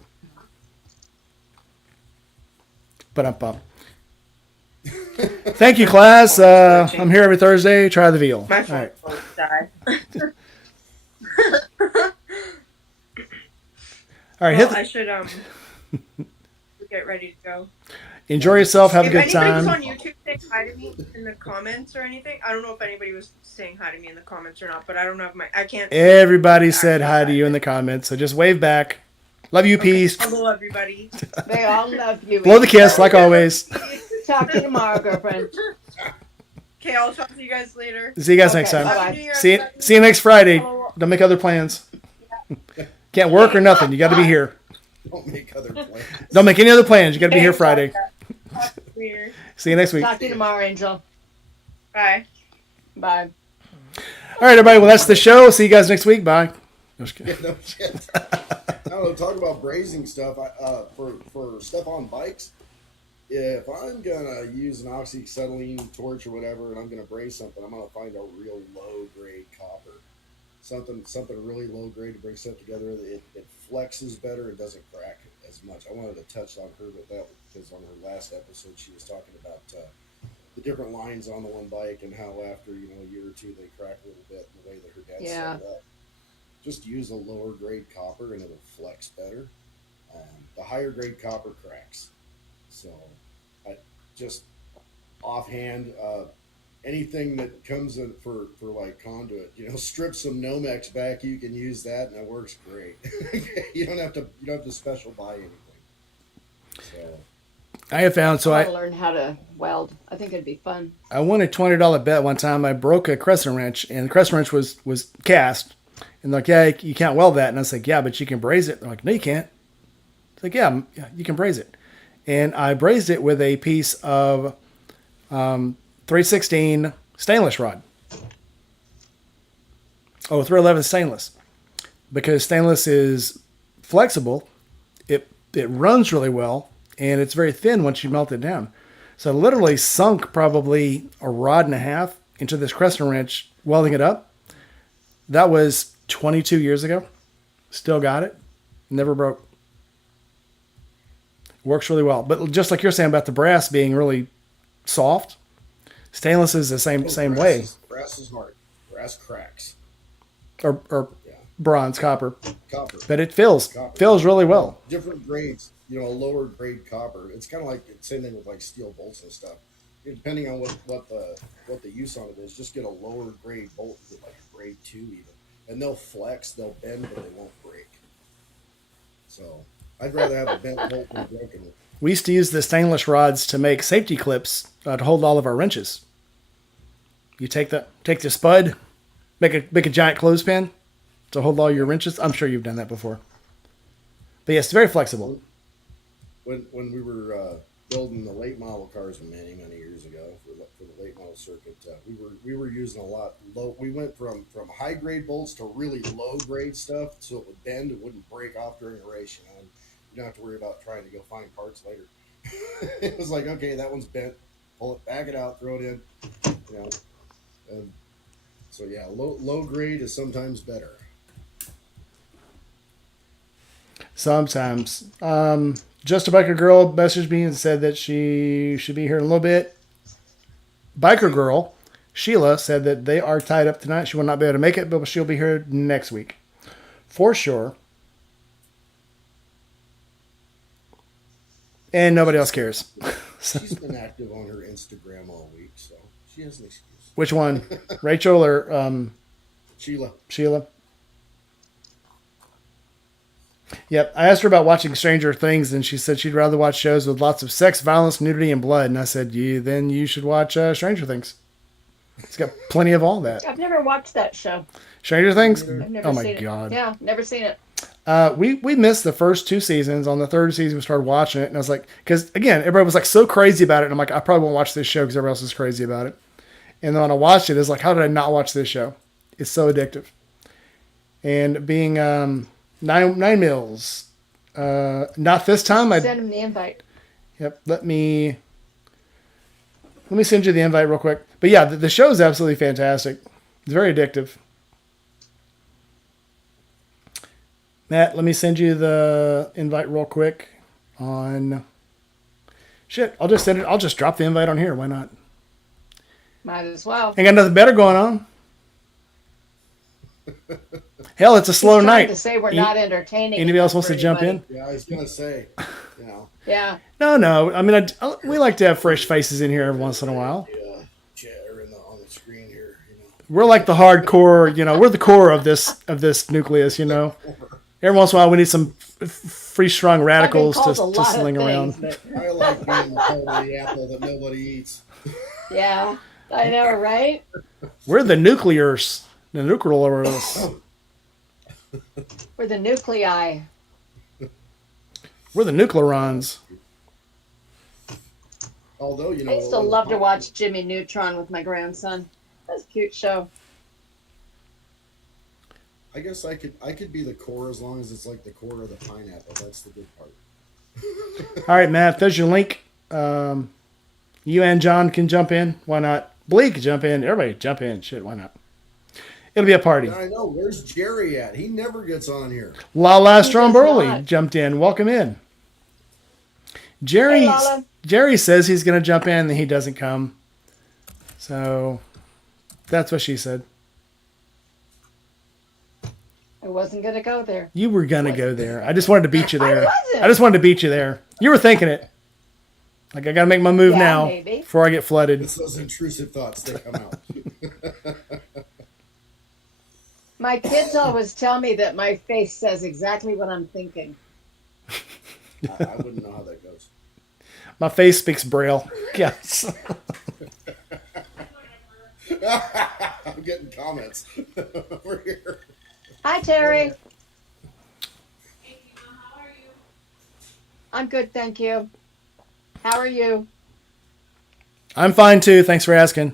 But thank you, class. I'm here every Thursday. Try the veal. My All phone right. both died. All right. Well, I should get ready to go. Enjoy yourself. Have a good If time. anybody's on YouTube, say hi to me in the comments or anything. I don't know if anybody was saying hi to me in the comments or not, but I don't have I can't. Everybody said hi to you in the comments, so just wave back. Love you, peace. Hello, everybody. They all love you. Blow the kiss, like always. Talk to you tomorrow, girlfriend. Okay, I'll talk to you guys later. See you guys Okay, next time. bye-bye. Happy New Year, See everybody. you next Friday. Don't make other plans. Can't work or nothing. You got to be here. Don't make other plans. Don't make any other plans. You got to be here Friday. Weird. See you next week. Talk to you tomorrow, Angel. Bye. Bye. All right, everybody. Well, that's the show. See you guys next week. Bye. No, just kidding. No shit. I don't know. Talk about brazing stuff. For stuff on bikes. If I'm gonna use an oxyacetylene torch or whatever, and I'm gonna braze something, I'm gonna find a real low grade copper, something really low grade to bring stuff together. It flexes better. It doesn't crack as much. I wanted to touch on her with that because on her last episode she was talking about the different lines on the one bike and how after a year or two they crack a little bit in the way that her dad set it up. Just use a lower grade copper and it'll flex better. The higher grade copper cracks. So, I just offhand, anything that comes in for like conduit, strip some Nomex back. You can use that, and it works great. You don't have to special buy anything. So, I have found I want to learn how to weld. I think it'd be fun. I won a $20 bet one time. I broke a crescent wrench, and the crescent wrench was cast. And they're like, yeah, you can't weld that. And I was like, yeah, but you can braze it. They're like, no, you can't. It's like, yeah, you can braze it. And I brazed it with a piece of 316 stainless rod. Oh, 311 stainless. Because stainless is flexible, it runs really well, and it's very thin once you melt it down. So I literally sunk probably a rod and a half into this crescent wrench, welding it up. That was 22 years ago. Still got it. Never broke. Works really well. But just like you're saying about the brass being really soft, stainless is the same way. Brass is hard. Brass cracks. Or Yeah. bronze, copper. Copper. But it fills. Copper. Fills really well. Different grades. A lower grade copper. It's kind of like the same thing with like steel bolts and stuff. Depending on what the use on it is, just get a lower grade bolt, like a grade 2 even, and they'll flex, they'll bend, but they won't break. So I'd rather have a bent bolt than a broken one. We used to use the stainless rods to make safety clips to hold all of our wrenches. You take the spud, make a giant clothespin to hold all your wrenches. I'm sure you've done that before. But yes, it's very flexible. When we were building the late model cars many years ago for the late model circuit, we were using a lot low. We went from high grade bolts to really low grade stuff, so it would bend, it wouldn't break off during a race. And you don't have to worry about trying to go find parts later. It was like, okay, that one's bent, pull it, back it out, throw it in, And so yeah, low grade is sometimes better. Sometimes. Just a Biker Girl messaged me and said that she should be here in a little bit. Biker Girl, Sheila, said that they are tied up tonight. She will not be able to make it, but she'll be here next week. For sure. And nobody else cares. She's been active on her Instagram all week, so she has an excuse. Which one? Rachel or Sheila? Yep. I asked her about watching Stranger Things, and she said she'd rather watch shows with lots of sex, violence, nudity, and blood. And I said, then you should watch Stranger Things. It's got plenty of all that. I've never watched that show. Stranger Things? I've never Oh, my seen God. It. Yeah, never seen it. We missed the first 2 seasons. On the 3rd season, we started watching it. And I was like, because, again, everybody was like so crazy about it. And I'm like, I probably won't watch this show because everybody else is crazy about it. And then when I watched it, it's like, how did I not watch this show? It's so addictive. And being Nine mils. Not this time. Send him the invite. Yep. Let me send you the invite real quick. But yeah, the show is absolutely fantastic. It's very addictive. Matt, let me send you the invite real quick on. Shit, I'll just send it. I'll just drop the invite on here. Why not? Might as well. Ain't got nothing better going on. Hell, it's a slow He's trying night. to say we're not entertaining. Anybody else enough wants for to jump in? anybody. Yeah, I was gonna say, you know, Yeah. No. I mean, we like to have fresh faces in here every once in a while. chatter on the screen here. You know, We're like the hardcore. We're the core of this nucleus. Every once in a while, we need some free strung radicals I've been called a to lot of sling things, around. but- I like being the part of the apple that nobody eats. Yeah. I know, right? We're the nuclears. The nuclears. We're the nuclei. We're the nucleons. Although, I used to love to watch Jimmy Neutron with my grandson. That's a cute show. I guess I could be the core as long as it's like the core of the pineapple. That's the good part. All right, Matt, there's your link. You and John can jump in. Why not? Bleak, jump in. Everybody jump in. Shit, why not? It'll be a party. I know. Where's Jerry at? He never gets on here. Lala He does Stromberly not. jumped in. Welcome in. Jerry Hey, Lala. Jerry says he's going to jump in, and he doesn't come. So that's what she said. I wasn't going to go there. You were going to go there. I just wanted to beat you there. wasn't. I just wanted to beat you there. You were thinking it. Like, I got to make my move Yeah, now maybe. before I get flooded. It's those intrusive thoughts that come out. My kids always tell me that my face says exactly what I'm thinking. I wouldn't know how that goes. My face speaks Braille. Yes. I'm getting comments over here. Hi, Terry. I'm good, thank you. How are you? I'm fine, too. Thanks for asking.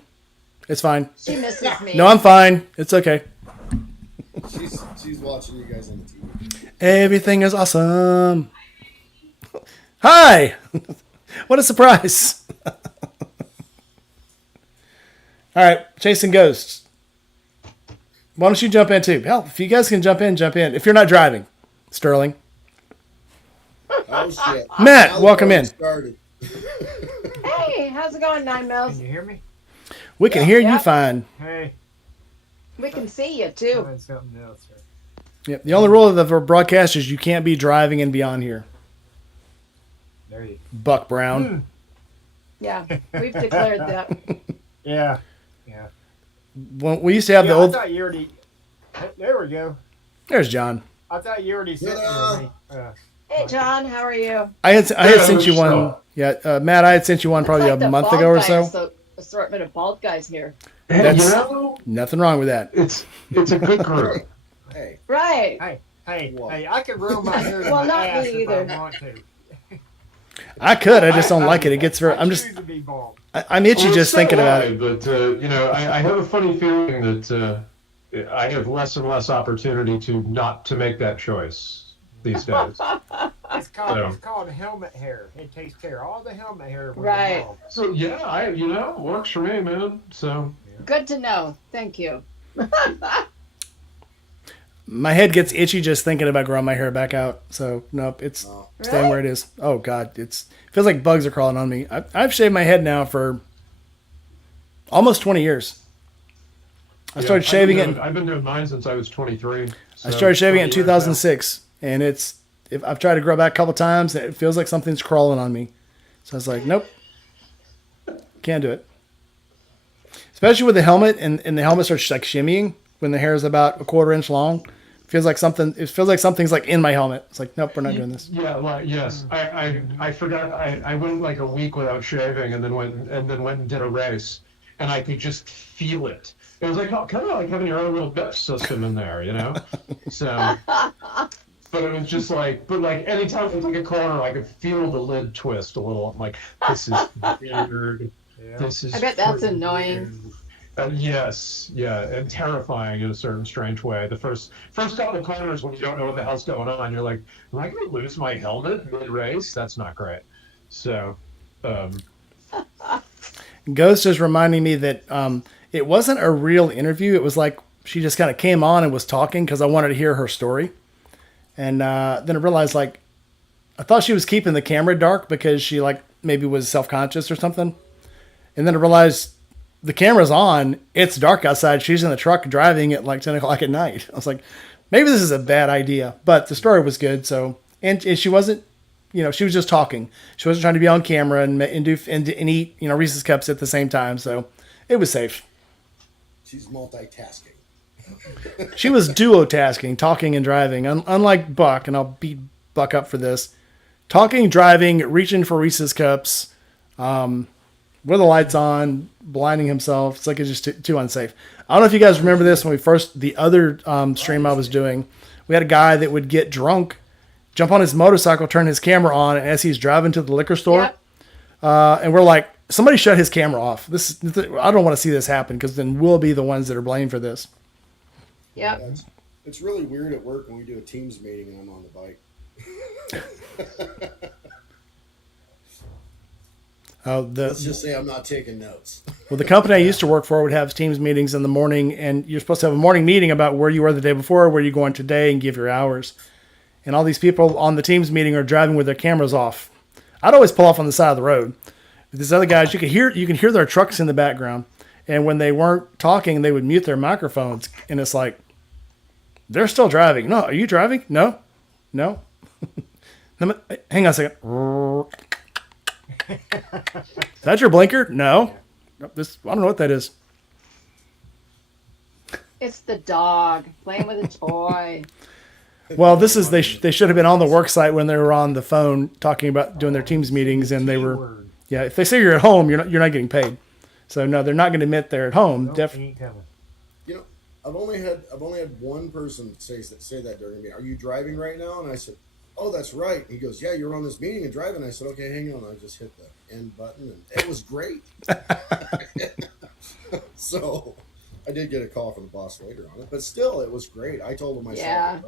It's fine. She misses me. No, I'm fine. It's okay. She's watching you guys on the TV. Everything is awesome. Hi. What a surprise. All right, chasing ghosts. Why don't you jump in too? Hell, if you guys can jump in, jump in. If you're not driving, Sterling. Oh shit! Matt, Now welcome the in. Started. Hey, how's it going, Nine Can Mills? you hear me? We can hear you Yeah. fine. Hey. We can see you too. Find something else. Right? Yep. The only rule of the broadcast is you can't be driving and be on here. There you Buck Brown. Yeah, we've declared that. Yeah. Yeah. When we used to have the I old. thought you already. There we go. There's John. I thought you already sent Ta-da! me. Hey, John, how are you? I had sent you one. Yeah, Matt, I had sent you one probably It's like a the month bald ago or guy so. is the assortment of bald guys here. Hey, That's- you know, Nothing wrong with that. it's a good group. Hey, Right. Hey, What? hey! I can roll my hair in Well, my not ass me if either. I want to. I could. I just don't like it. It gets very. I I'm just. choose to be bald. I'm itchy Well, just so thinking do about I, it. But I have a funny feeling that I have less and less opportunity to make that choice these days. It's called helmet hair. It takes care of all the helmet hair. When Right. you're bald. So yeah, works for me, man. So Good to know. Thank you. My head gets itchy just thinking about growing my hair back out. So nope, it's Oh. staying where it is. Oh God, it feels like bugs are crawling on me. I've shaved my head now for almost 20 years. I yeah, started shaving it. I've been doing mine since I was 23. I started shaving it in 20 years now. 2006, and if I've tried to grow back a couple times, it feels like something's crawling on me. So I was like, nope, can't do it. Especially with the helmet, and the helmet starts like shimmying when the hair is about a quarter inch long. It feels like something's like in my helmet. It's like, nope, we're not doing this. Yeah, like yes, I forgot. I went like a week without shaving, and then went and did a race, and I could just feel it. It was like kind of like having your own little bip system in there, you know. So, but it was just like, anytime I took a corner, I could feel the lid twist a little. I'm like, this is weird. Yeah. This is. I bet that's freaking annoying. weird. Yes, yeah, and terrifying in a certain strange way. The first couple of corners when you don't know what the hell's going on, you're like, "Am I going to lose my helmet mid race?" That's not great. So, um, Ghost is reminding me that it wasn't a real interview. It was like she just kind of came on and was talking because I wanted to hear her story. And then I realized, like, I thought she was keeping the camera dark because she, like, maybe was self conscious or something. And then I realized the camera's on. It's dark outside. She's in the truck driving at like 10 o'clock at night. I was like, maybe this is a bad idea. But the story was good. So, and she wasn't, she was just talking. She wasn't trying to be on camera and do and eat, Reese's Cups at the same time. So it was safe. She's multitasking. She was duo-tasking, talking and driving. Unlike Buck, and I'll beat Buck up for this. Talking, driving, reaching for Reese's Cups, with the lights on, blinding himself. It's like it's just too unsafe. I don't know if you guys remember this when the other stream I was doing. We had a guy that would get drunk, jump on his motorcycle, turn his camera on, and as he's driving to the liquor store, Yep. And we're like, somebody shut his camera off. I don't want to see this happen because then we'll be the ones that are blamed for this. Yep. It's really weird at work when we do a Teams meeting and I'm on the bike. Let's just say I'm not taking notes. Well, the company I used to work for would have Teams meetings in the morning, and you're supposed to have a morning meeting about where you were the day before, where you're going today, and give your hours. And all these people on the Teams meeting are driving with their cameras off. I'd always pull off on the side of the road. These other guys, you can hear their trucks in the background, and when they weren't talking, they would mute their microphones, and it's like, they're still driving. No, are you driving? No. Hang on a second. Is that your blinker? No. I don't know what that is. It's the dog playing with a toy. Well, they should have been on the work site when they were on the phone talking about doing their Teams meetings, and they were. Yeah, if they say you're at home, you're not getting paid. So no, they're not going to admit they're at home. Nope, he ain't coming. You know, I've only had one person say that during me. Are you driving right now? And I said, "Oh, that's right." He goes, "Yeah, you're on this meeting and driving." I said, "Okay, hang on." I just hit the end button, and it was great. So I did get a call from the boss later on it, but still, it was great. I told him myself. Yeah.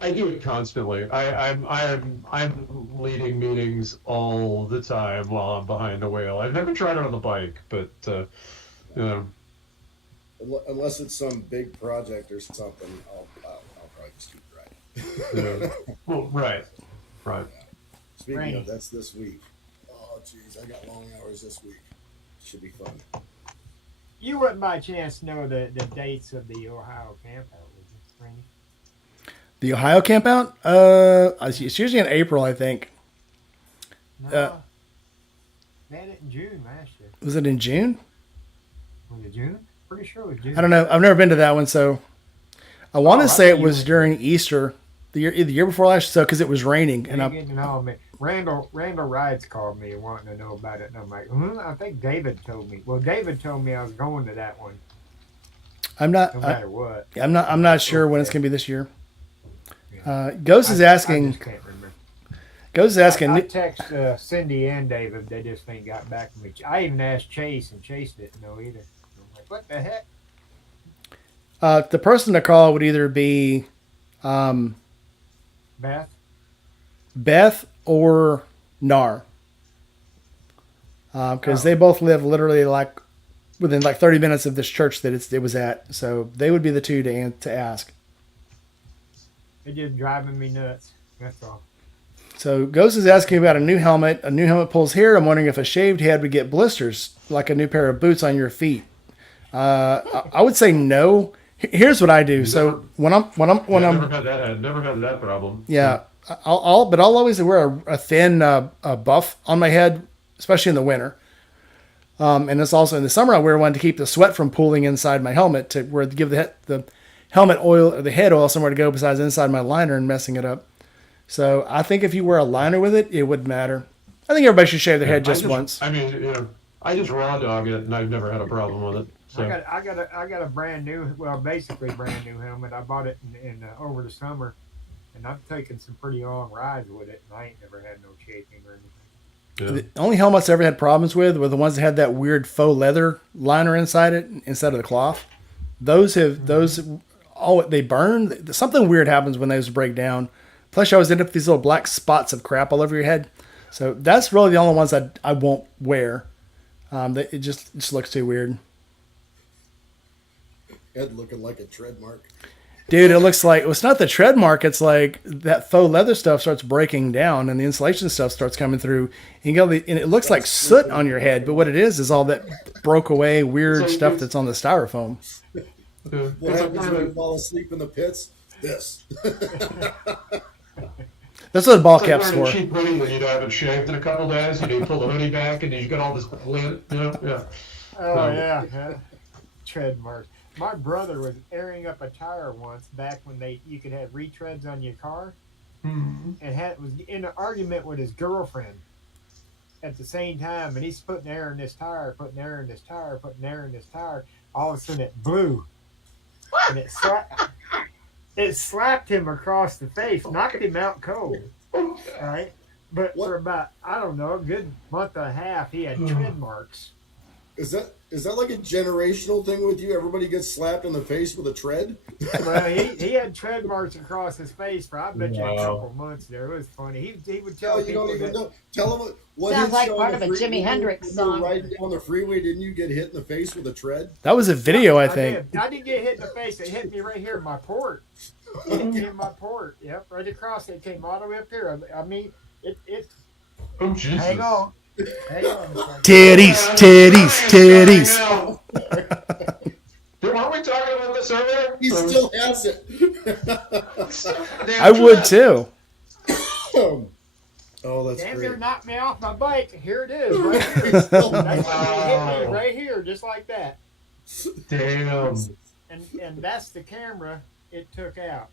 I do it constantly. I'm leading meetings all the time while I'm behind the wheel. I've never tried it on the bike, but you know. Unless it's some big project or something, I'll probably just keep driving. Well, right. Speaking of, that's this week. Oh, geez, I got long hours this week. Should be fun. You wouldn't by chance know the dates of the Ohio campout, would you, Randy? The Ohio campout? It's usually in April, I think. No. They had it in June last year. Was it in June? Was it June? Pretty sure it was June. I don't know. I've never been to that one, so I want to say it was during Easter, the year before last, so because it was raining. And getting to know me. Randall Rides called me wanting to know about it, and I'm like, I think David told me. Well, David told me I was going to that one. I'm not. No matter what. I'm not sure when it's gonna be this year. Ghost is asking. I just can't remember. Ghost is asking. I text Cindy and David. They just ain't got back to me. I even asked Chase, and Chase didn't know either. I'm like, what the heck? The person to call would either be Beth or Nar, because they both live literally like within like 30 minutes of this church that it was at. So they would be the two to ask. They're just driving me nuts. That's all. So Ghost is asking about a new helmet. A new helmet pulls hair. I'm wondering if a shaved head would get blisters like a new pair of boots on your feet. I would say no. Here's what I do. So when I'm Never had that problem. Yeah, I'll always wear a thin buff on my head, especially in the winter. And it's also in the summer I wear one to keep the sweat from pooling inside my helmet to give the helmet oil or the head oil somewhere to go besides inside my liner and messing it up. So I think if you wear a liner with it, it wouldn't matter. I think everybody should shave their head just once. I mean, I just raw dog it, and I've never had a problem with it. So. I got a brand new, basically brand new helmet. I bought it in over the summer, and I've taken some pretty long rides with it, and I ain't never had no shaking or anything. Yeah. The only helmets I ever had problems with were the ones that had that weird faux leather liner inside it instead of the cloth. Those oh, they burn. Something weird happens when those break down. Plus, you always end up with these little black spots of crap all over your head. So that's really the only ones I won't wear. It just looks too weird. Head looking like a tread mark. Dude, it looks like it's not the tread mark. It's like that faux leather stuff starts breaking down, and the insulation stuff starts coming through. And it looks like soot on your head. But what it is all that broke away weird So stuff it's- that's on the styrofoam. Yeah. What It's a happens kind when you of- fall asleep in the pits? This. That's what the ball It's like cap's wearing a for. cheap hoodie that you haven't shaved in a couple days, and you pull the hoodie back, and you got all this lint. Yeah. Oh Um, yeah. Tread marks. My brother was airing up a tire once back when you could have retreads on your car, Mhm. and was in an argument with his girlfriend at the same time, and he's putting air in this tire, putting air in this tire, putting air in this tire. All of a sudden it blew, and it slapped him across the face, knocked him out cold. Right, but What? for about I don't know a good month and a half, he had tread marks. Is that like a generational thing with you? Everybody gets slapped in the face with a tread? Well, he had tread marks across his face for I bet you a Wow. couple months there. It was funny. He would tell No, you people don't even that, know. Tell them what Sounds hit like you on part the of a Jimi freeway. Hendrix When you were song. riding down the freeway, didn't you get hit in the face with a tread? That was a video, I think. I didn't get hit in the face. It hit me right here in my port. It hit me in my port. Yep, right across. It came all the way up here. I mean, it. Oh, Jesus. Hang on. Hang on. Titties. Dude, weren't we talking about this earlier? He still has it. I would too. Oh, that's Damn great. near knocked me off my bike. Here it is, right here. That's Wow. hit me right here, just like that. Damn. And that's the camera it took out.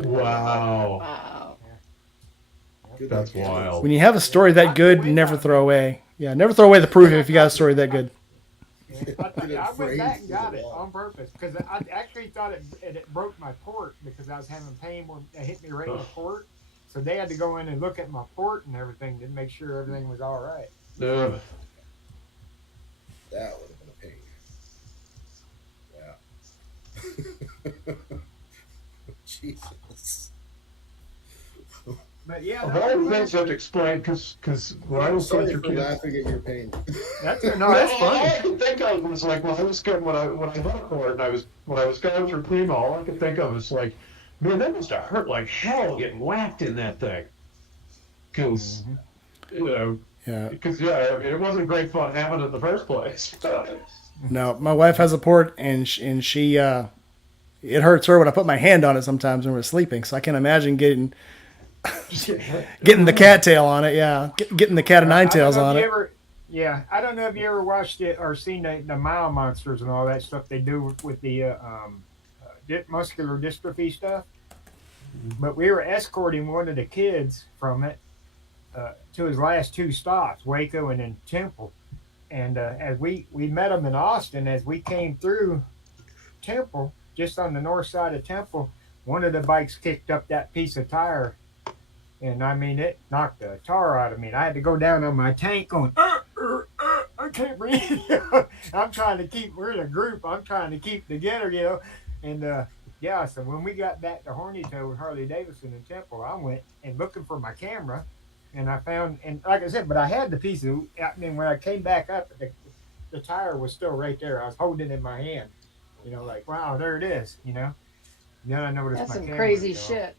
Wow. Wow. Good That's luck. wild. When you have a story that good, never throw away. Yeah, never throw away the proof if you got a story that good. Yeah, I went back and got it on purpose because I actually thought it broke my port because I was having pain where it hit me right in the port. So they had to go in and look at my port and everything to make sure everything was all right. Yeah. That would have been a pain. Yeah. Jesus. But yeah, Of all the things you have to explain, because when I I'm was going sorry through for kids, laughing at your pain. that's all I could think of was like when I was going when I left court and when I was going through chemo, all I could think of was like, man, that must have hurt like hell getting whacked in that thing. Because Yeah. I mean, it wasn't great fun having it in the first place. No, my wife has a port, and she it hurts her when I put my hand on it sometimes when we're sleeping. So I can imagine getting the cattail on it. Yeah, getting the cat of nine tails on it. I don't know if you ever watched it or seen the mile monsters and all that stuff they do with the muscular dystrophy stuff. But we were escorting one of the kids from it to his last two stops, Waco and then Temple. And as we met him in Austin, as we came through Temple, just on the north side of Temple, one of the bikes kicked up that piece of tire. And I mean, it knocked the tar out of me. And I had to go down on my tank going, I can't breathe. I'm trying to keep, we're in a group, I'm trying to keep together, you know. And yeah, so when we got back to Horny Toe with Harley Davidson in Temple, I went and looking for my camera. And I found, and like I said, but I had the piece of, I mean, when I came back up, the tire was still right there. I was holding it in my hand, you know, like, wow, there it is, you know. Then I noticed That's my some camera, crazy so, shit.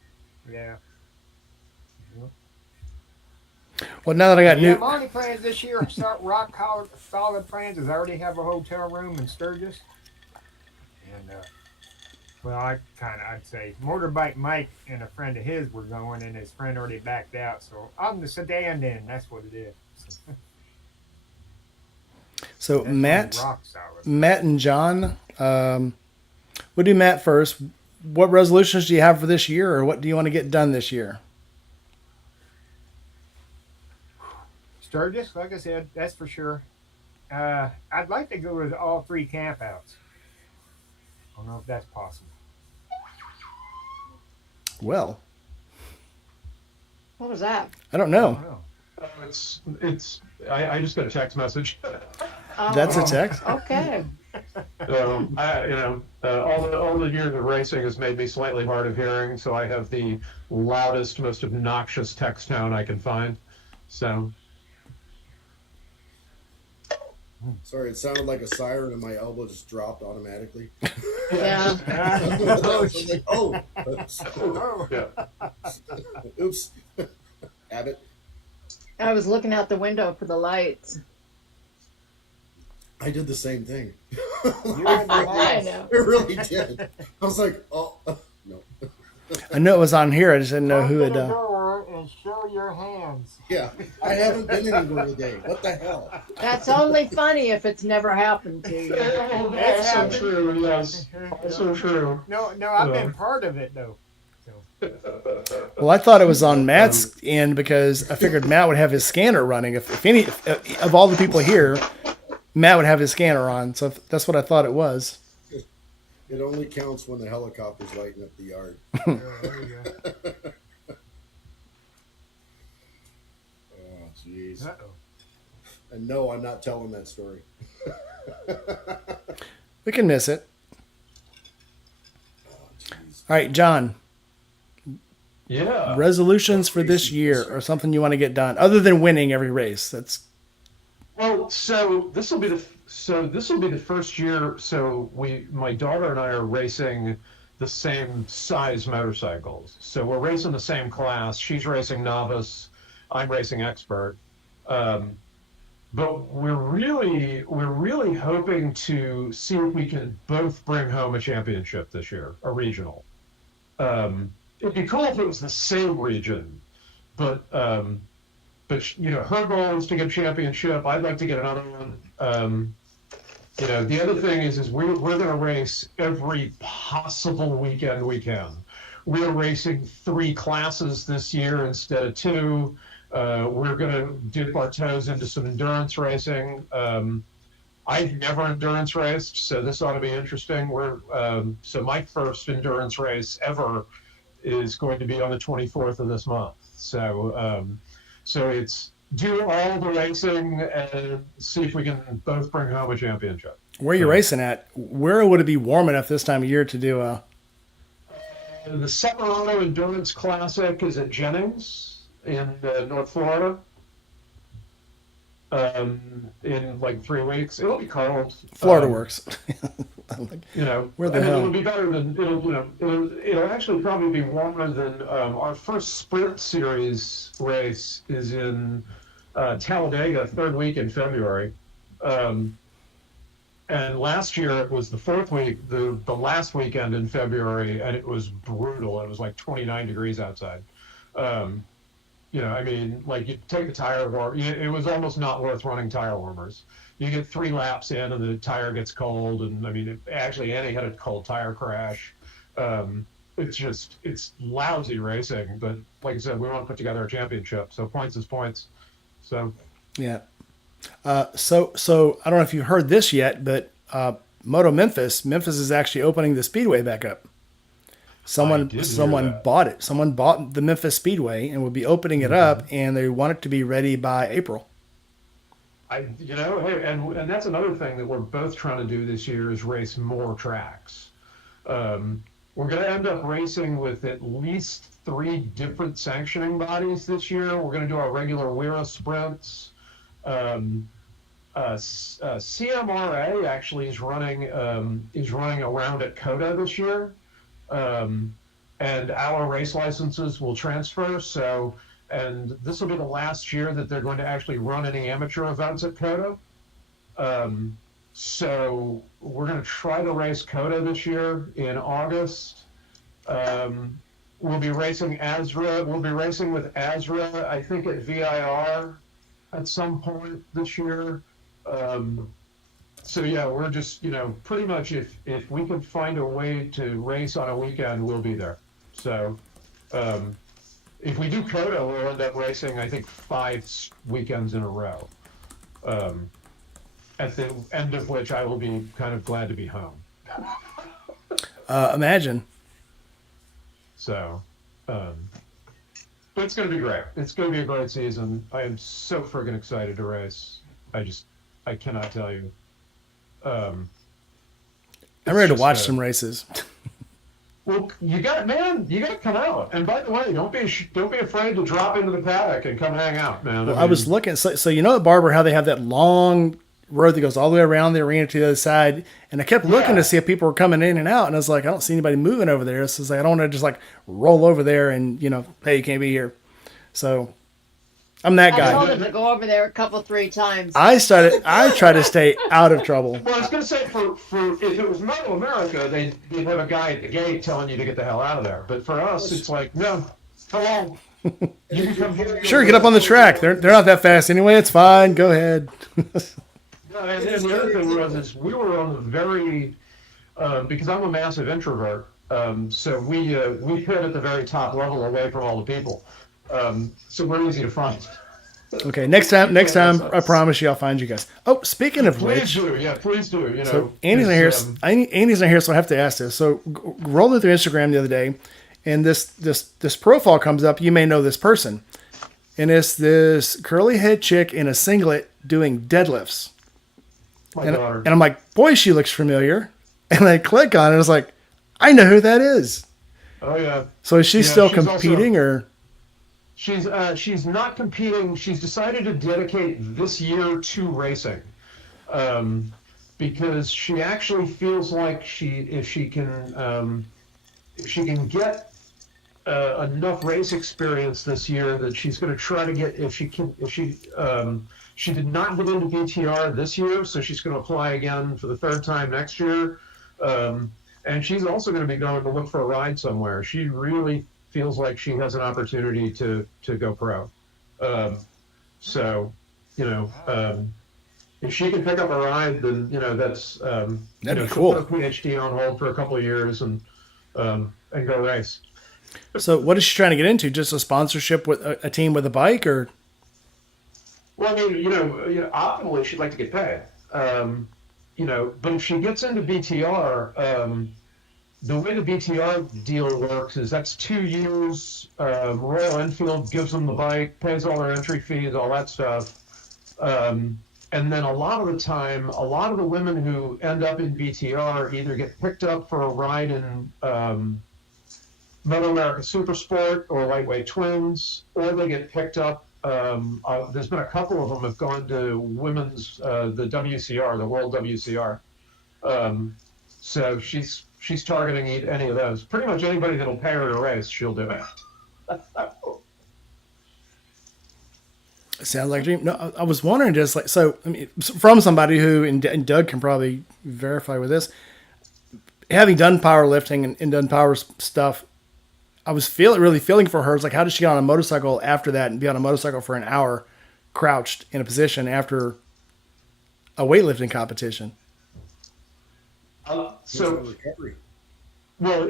Yeah. Well, now that I got Yeah, new, Monty plans this year start rock solid plans is I already have a hotel room in Sturgis. And well, I'd say Motorbike Mike and a friend of his were going, and his friend already backed out. So I'm the sedan in. That's what it is. so That's rock solid. Matt and John, we'll do Matt first. What resolutions do you have for this year, or what do you want to get done this year? Sturgis, like I said, that's for sure. I'd like to go with all three campouts. I don't know if that's possible. Well, What was that? I don't I know. don't know. I just got a text message. That's a Oh, text. okay. All the years of racing has made me slightly hard of hearing, so I have the loudest, most obnoxious text tone I can find. So, Sorry, it sounded like a siren, and my elbow just dropped automatically. Yeah. I was like, oh, Oh, yeah. oops, Abbott. I was looking out the window for the lights. I did the same thing. you and the I lights. know. I really did. I was like, oh, no. I knew it was on here. I just didn't know who Open had. the door and show your hands. Yeah, I haven't been anywhere today. What the hell? That's only funny if it's never happened to you. That's so true, yes. That's so true. No, I've been part of it though. Well, I thought it was on Matt's end because I figured Matt would have his scanner running. If any of all the people here, Matt would have his scanner on. So that's what I thought it was. It only counts when the helicopter's lighting up the yard. There you go. Oh, jeez. Uh-oh. And no, I'm not telling that story. We can miss it. Oh, jeez. All right, John. Yeah. Resolutions for this year or something you want to get done other than winning every race. That's Well, so this will be the first year. So my daughter and I are racing the same size motorcycles. So we're racing the same class. She's racing novice. I'm racing expert. But we're really hoping to see if we can both bring home a championship this year, a regional. It'd be cool if it was the same region, but her goal is to get a championship. I'd like to get another one. The other thing is we're going to race every possible weekend we can. We're racing 3 classes this year instead of 2. We're going to dip our toes into some endurance racing. I've never endurance raced, so this ought to be interesting. So my first endurance race ever is going to be on the 24th of this month. So it's do all the racing and see if we can both bring home a championship. where you're racing at. Where would it be warm enough this time of year to do a? The Separado Endurance Classic is at Jennings in North Florida. In like 3 weeks, it'll be cold. Florida works. Where the and hell? it'll be better than it'll actually probably be warmer than our first Sprint Series race is in Talladega, 3rd week in February. And last year it was the 4th week, the last weekend in February, and it was brutal. It was like 29 degrees outside. You take the tire warm. It was almost not worth running tire warmers. You get 3 laps in, and the tire gets cold. And actually, Annie had a cold tire crash. It's lousy racing. But like I said, we want to put together a championship. So points is points. So Yeah. So I don't know if you've heard this yet, but Moto Memphis is actually opening the speedway back up. Someone bought it. Someone bought the Memphis Speedway and will be opening it up, and they want it to be ready by April. hey, and that's another thing that we're both trying to do this year is race more tracks. We're going to end up racing with at least 3 different sanctioning bodies this year. We're going to do our regular WERA sprints. CMRA actually is running around at COTA this year. And our race licenses will transfer. And this will be the last year that they're going to actually run any amateur events at COTA. So we're going to try to race COTA this year in August. We'll be racing ASRA. We'll be racing with ASRA, I think, at VIR at some point this year. So yeah, we're just, pretty much if we can find a way to race on a weekend, we'll be there. So if we do COTA, we'll end up racing, I think, 5 weekends in a row. At the end of which I will be kind of glad to be home. Imagine. So, but it's going to be great. It's going to be a great season. I am so friggin' excited to race. I cannot tell you. I'm It's ready to just watch some races. Well, you got to come out. And by the way, don't be afraid to drop into the paddock and come hang out, man. Well, I was looking. So you know at Barber how they have that long road that goes all the way around the arena to the other side, and I kept looking to see if people were coming in and out, and I was like, I don't see anybody moving over there. So it's like I don't want to just like roll over there and hey, you can't be here. So I'm that I guy. told him to go over there 3 times. I try to stay out of trouble. Well, I was going to say, for if it was Moto America, they'd have a guy at the gate telling you to get the hell out of there. But for us, it's like, no, hello. You can come here. Sure, get up on the track. They're not that fast anyway. It's fine. Go ahead. And the other thing is we were on the very, because I'm a massive introvert, so we hit at the very top level away from all the people. So we're easy to find. Okay, next time, I promise you, I'll find you guys. Oh, speaking of Please which, please do. You know, so Andy's not here. Andy's not here, so I have to ask this. So rolling through Instagram the other day, and this profile comes up. You may know this person, and it's this curly head chick in a singlet doing deadlifts. My daughter. And I'm like, boy, she looks familiar. And I click on it. And I was like, I know who that is. Oh yeah. So is she still she's competing, or? She's not competing. She's decided to dedicate this year to racing, because she actually feels like if she can get enough race experience this year, that she's going to try to get, she did not get into BTR this year, so she's going to apply again for the 3rd time next year. And she's also going to be going to look for a ride somewhere. She really feels like she has an opportunity to go pro. So, if she can pick up a ride, then, that's, That'd be she'll cool. put a PhD on hold for a couple of years and go race. So what is she trying to get into? Just a sponsorship with a team with a bike, or? Well, I mean, optimally she'd like to get paid. But if she gets into BTR, the way the BTR deal works is that's 2 years. Royal Enfield gives them the bike, pays all their entry fees, all that stuff. And then a lot of the time, a lot of the women who end up in BTR either get picked up for a ride in Moto America Supersport or Lightweight Twins, or they get picked up. There's been a couple of them have gone to women's, the WCR, the World WCR. So she's targeting any of those. Pretty much anybody that'll pay her to race, she'll do it. Sounds like a dream. No, I was wondering just like, so, I mean, from somebody who, and Doug can probably verify with this, having done powerlifting and done power stuff, I was really feeling for her. It's like, how does she get on a motorcycle after that and be on a motorcycle for an hour crouched in a position after a weightlifting competition? So recovery. Well,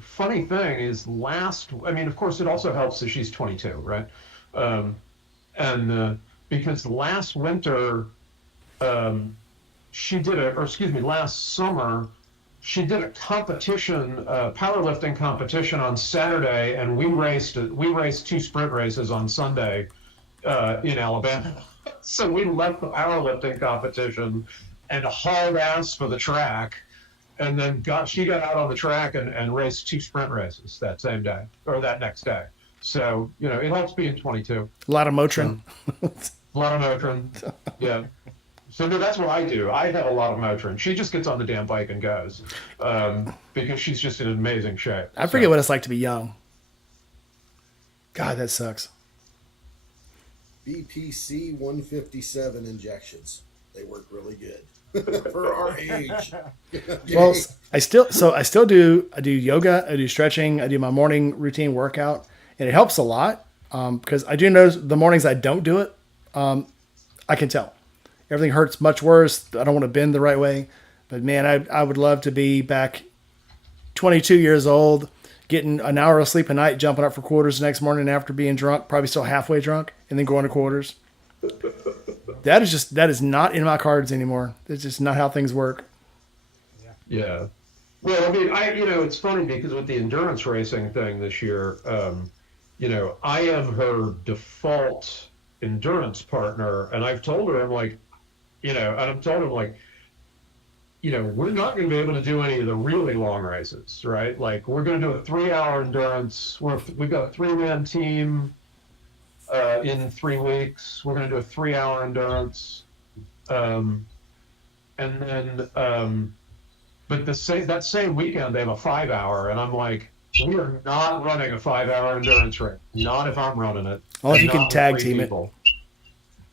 funny thing is of course it also helps that she's 22, right? Because last winter, last summer, she did a competition, powerlifting competition on Saturday, and we raced 2 sprint races on Sunday, in Alabama. So we left the powerlifting competition and hauled ass for the track, and then she got out on the track and raced 2 sprint races that same day, or that next day. So, it helps being 22. A lot of Motrin. A lot of Motrin, yeah. So no, that's what I do. I have a lot of Motrin. She just gets on the damn bike and goes, because she's just in amazing shape. I forget what it's like to be young. God, that sucks. BPC 157 injections. They work really good for our age. Well, I still do yoga, I do stretching, I do my morning routine workout, and it helps a lot, because I do notice the mornings I don't do it, I can tell. Everything hurts much worse. I don't want to bend the right way. But man, I would love to be back 22 years old, getting an hour of sleep a night, jumping up for quarters the next morning after being drunk, probably still halfway drunk, and then going to quarters. That is not in my cards anymore. It's just not how things work. Yeah. Well, I mean, it's funny because with the endurance racing thing this year, I am her default endurance partner, and I've told her, I'm like, and I'm told him like, we're not going to be able to do any of the really long races, right? Like we're going to do a 3-hour endurance. We've got a 3-man team in 3 weeks. We're going to do a 3-hour endurance, and then but that same weekend they have a 5-hour, and I'm like, we are not running a 5-hour endurance race. Not if I'm running it. Well, if and you can not with tag 3 team it. people.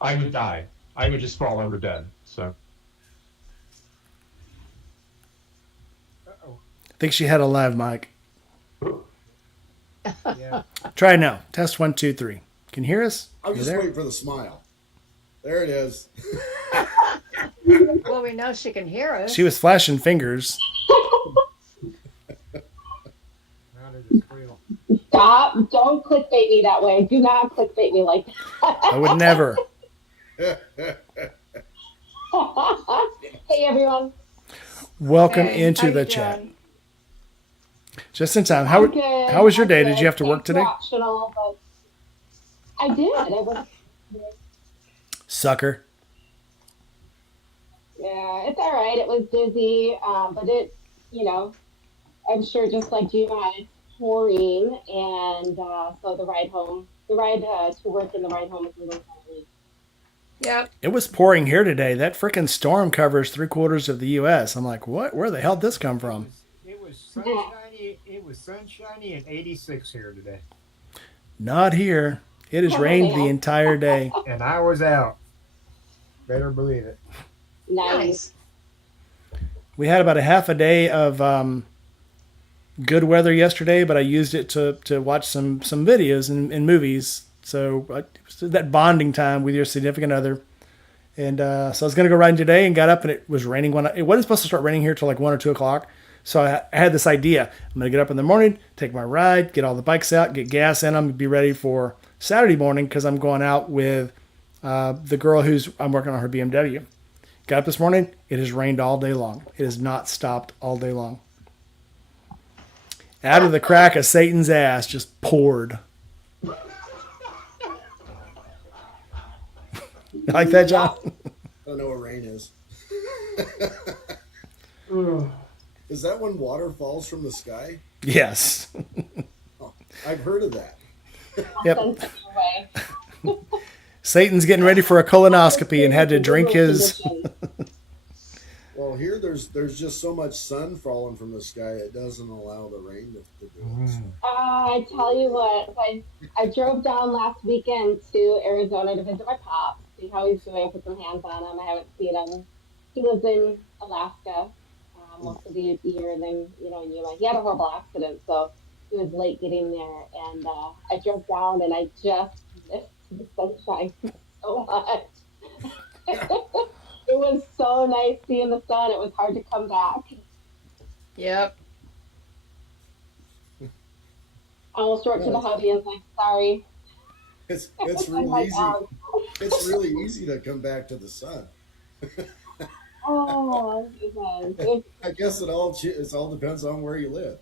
I would die. I would just fall over dead. So. Uh-oh. I think she had a live mic. Yeah. Try it now. Test 1, 2, 3. Can you hear us? I was You just there? waiting for the smile. There it is. Well, we know she can hear us. She was flashing fingers. Now there's a squeal. Stop. Don't clickbait me that way. Do not clickbait me like I would never. that. Hey, everyone. Welcome Hey, into how the you chat. doing? Just in time. I'm good. How was your I'm day? good. Did you have to work Thanks for today? Optional, but I did. I was, Sucker. yeah, it's all right. It was busy, but I'm sure just like you guys, pouring, and so the ride to work and the ride home was a little funny. Yep. It was pouring here today. That freaking storm covers 3/4 of the U.S. I'm like, what? Where the hell did this come from? It was sunshiny. It was sunshiny and 86 here today, Not here. It has rained the entire day. and I was out. Better believe it. Nice. We had about a half a day of good weather yesterday, but I used it to watch some videos and movies. So it was that bonding time with your significant other. And so I was going to go riding today and got up and it was raining. It wasn't supposed to start raining here till like 1 or 2 o'clock. So I had this idea. I'm going to get up in the morning, take my ride, get all the bikes out, get gas in them, be ready for Saturday morning because I'm going out with the girl I'm working on her BMW. Got up this morning. It has rained all day long. It has not stopped all day long. Out of the crack of Satan's ass just poured. You like that, John? I don't know what rain is. Is that when water falls from the sky? Yes. Oh, I've heard of that. Yep. Sense away. Satan's getting ready for a colonoscopy and had to drink his. Well, here there's just so much sun falling from the sky it doesn't allow the rain to do it. So. I tell you what, I drove down last weekend to Arizona to visit my pop, see how he's doing, put some hands on him. I haven't seen him. He lives in Alaska most of the year, and then, he had a horrible accident, so he was late getting there. And I drove down, and I just missed the sunshine so much. It was so nice seeing the sun. It was hard to come back. Yep. I almost wrote to the hubby and was like, sorry. It's Oh real my easy. God. It's really easy to come back to the sun. Oh, it I guess it all depends on where you live.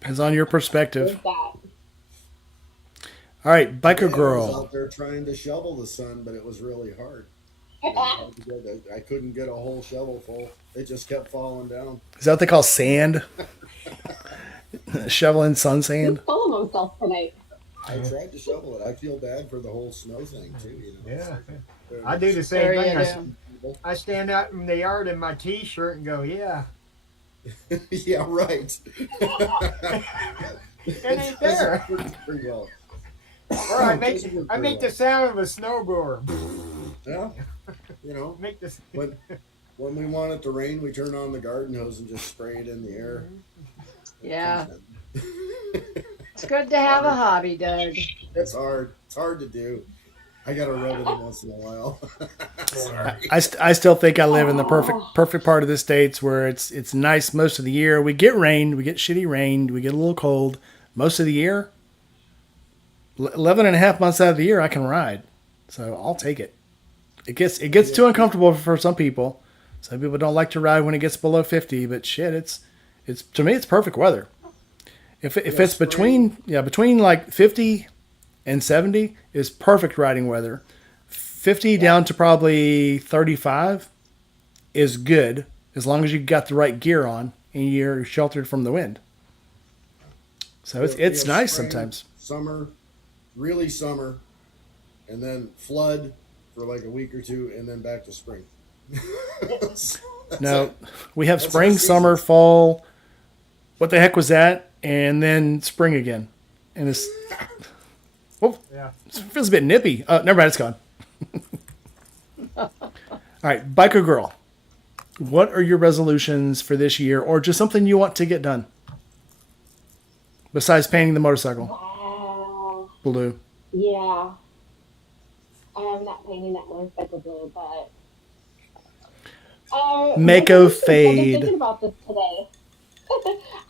Depends on your was perspective. that. All right, biker I was girl. out there trying to shovel the sun, but it was really hard. I couldn't get a whole shovel full. It just kept falling down. Is that what they call sand? Shoveling sun He's sand. full of himself tonight. I tried to shovel it. I feel bad for the whole snow thing too. Yeah. I do the same There thing. you do. I stand out in the yard in my T-shirt and go, yeah, Yeah, right. it ain't there. Pretty well. Or I make the sound of a snowblower. Yeah, Make this. when we want it to rain, we turn on the garden hose and just spray it in the air. Yeah. It's good to have a hobby, Doug. It's hard. It's hard to do. I gotta rub it in once in a while. Sorry. I still think I live in the perfect part of the States where it's nice most of the year. We get rain, we get shitty rain, we get a little cold most of the year. 11 and a half months out of the year I can ride. So I'll take it. It gets too uncomfortable for some people. Some people don't like to ride when it gets below 50, but shit, it's to me it's perfect weather. If Yeah, it's spring. between like 50 and 70 is perfect riding weather. 50 down to probably 35 is good as long as you got the right gear on and you're sheltered from the wind. So We it's have nice spring, sometimes. summer, really summer, and then flood for like a week or two, and then back to spring. That's No, it. we have That's spring, our summer, seasons. fall. What the heck was that? And then spring again. And it's Yeah. it feels a bit nippy. Never mind, it's gone. All right, biker girl. What are your resolutions for this year, or just something you want to get done besides painting the motorcycle Wow. blue? Yeah. I'm not painting that motorcycle blue, but Mako resolutions. I've been fade. thinking about this today.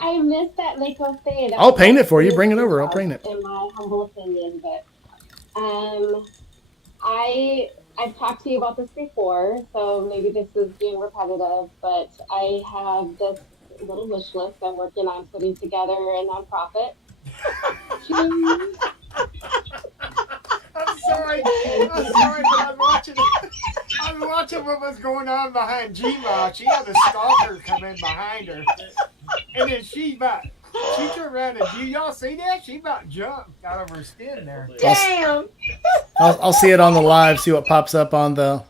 I missed that Mako fade. I'll paint That it for you. is Bring it a over. I'll bug, paint it. in my humble opinion. But I've talked to you about this before, so maybe this is being repetitive. But I have this little wish list I'm working on putting together a nonprofit to. I'm sorry. I'm sorry, but I'm watching it. I'm watching what was going on behind G-Ma. She had a stalker come in behind her. And then she turned around and do y'all see that? She about jumped out of her skin there. Damn! I'll see it on the live. See what pops up on the.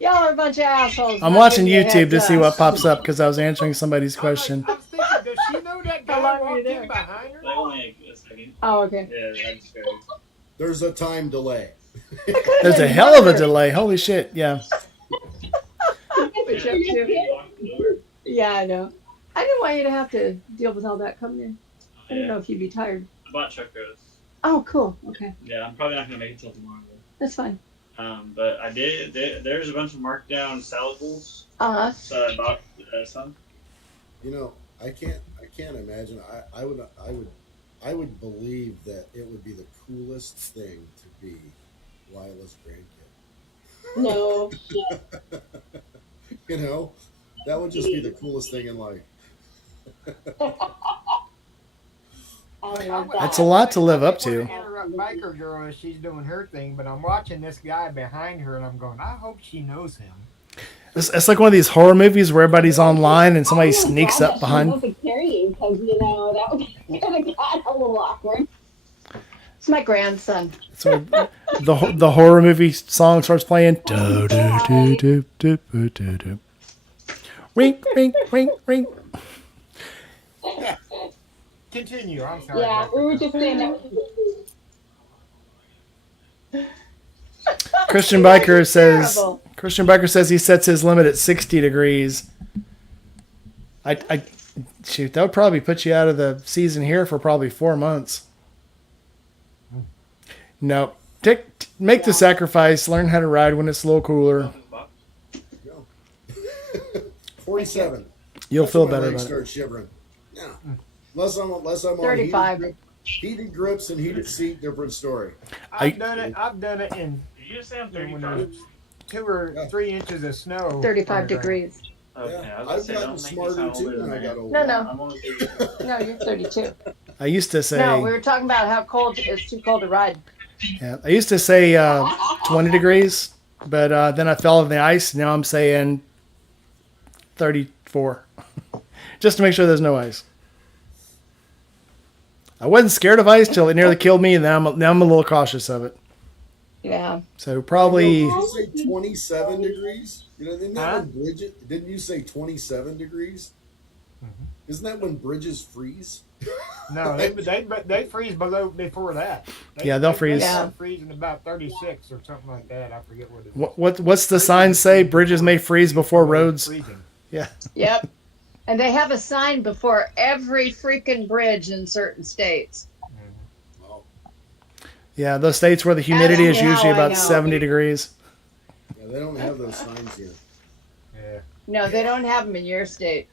Y'all are a bunch of assholes. I'm not watching giving you a YouTube to heads see up. what pops up because I was answering somebody's I'm question. thinking, does she know that How guy long were you walked there? in behind her? Like only a second. Oh, okay. Yeah, I'm scared. There's a time delay. There's a hell of a delay. Holy shit! Yeah. Which up to- Yeah, I know. I didn't want you to have to deal with all that coming in. I didn't know if you'd be tired. I bought chocos. Oh, cool. Okay, Yeah, I'm probably not gonna make it till tomorrow. that's fine. But I did. There's a bunch of marked down salad bowls, Uh-huh. so I bought some. You know, I can't imagine. I would believe that it would be the coolest thing to be Lila's grandkid. No shit. You know, that would just be the coolest thing in life. I love that. That's a lot to live up I don't to. wanna interrupt biker girl as she's doing her thing, but I'm watching this guy behind her and I'm going, I hope she knows him. It's like one of these horror movies where everybody's online and somebody Oh my sneaks God, up that behind. She wasn't carrying because that would have got a little awkward. It's my grandson. So the horror movie song starts playing. Do, do, do, do, do, do, do, do. Ring, ring, ring, ring. Continue. I'm sorry. Yeah, we were just saying that. Christian Biker says. Terrible. Christian Biker says he sets his limit at 60 degrees. Shoot, that would probably put you out of the season here for probably 4 months. No, make the sacrifice. Learn how to ride when it's a little cooler. Go. 47. You'll That's feel when my better legs about it. start shivering. Yeah. Unless I'm on 35. heated grips and heated seat, different story. I've done it in Did you just say I'm when 35? there's 2 or 3 inches of snow. 35 on the ground. degrees. Okay, Yeah, I was I've gonna say, gotten don't make me smarter sound too older when than I got am. older. No. I'm only 32. No, you're 32. I used to say. No, we were talking about how cold it's too cold to ride. Yeah, I used to say 20 degrees, but then I fell on the ice. Now I'm saying 34, just to make sure there's no ice. I wasn't scared of ice till it nearly killed me, and now I'm a little cautious of it. Yeah. So probably Did you say 27 degrees? You know, isn't that Huh? when bridges? Didn't you say 27 degrees? Mhm. Isn't that when bridges freeze? No, they freeze below before that. Yeah, they'll freeze. Yeah. Freezing about 36 or something like that. I forget what it is. what's the sign say? Bridges may freeze before roads. Freezing. Yeah, Yep. And they have a sign before every freaking bridge in certain states. Oh, yeah. Those states where the humidity is Ask me usually how I about know. 70 degrees. yeah, they don't have those signs here. Yeah. No, they don't have them in your state.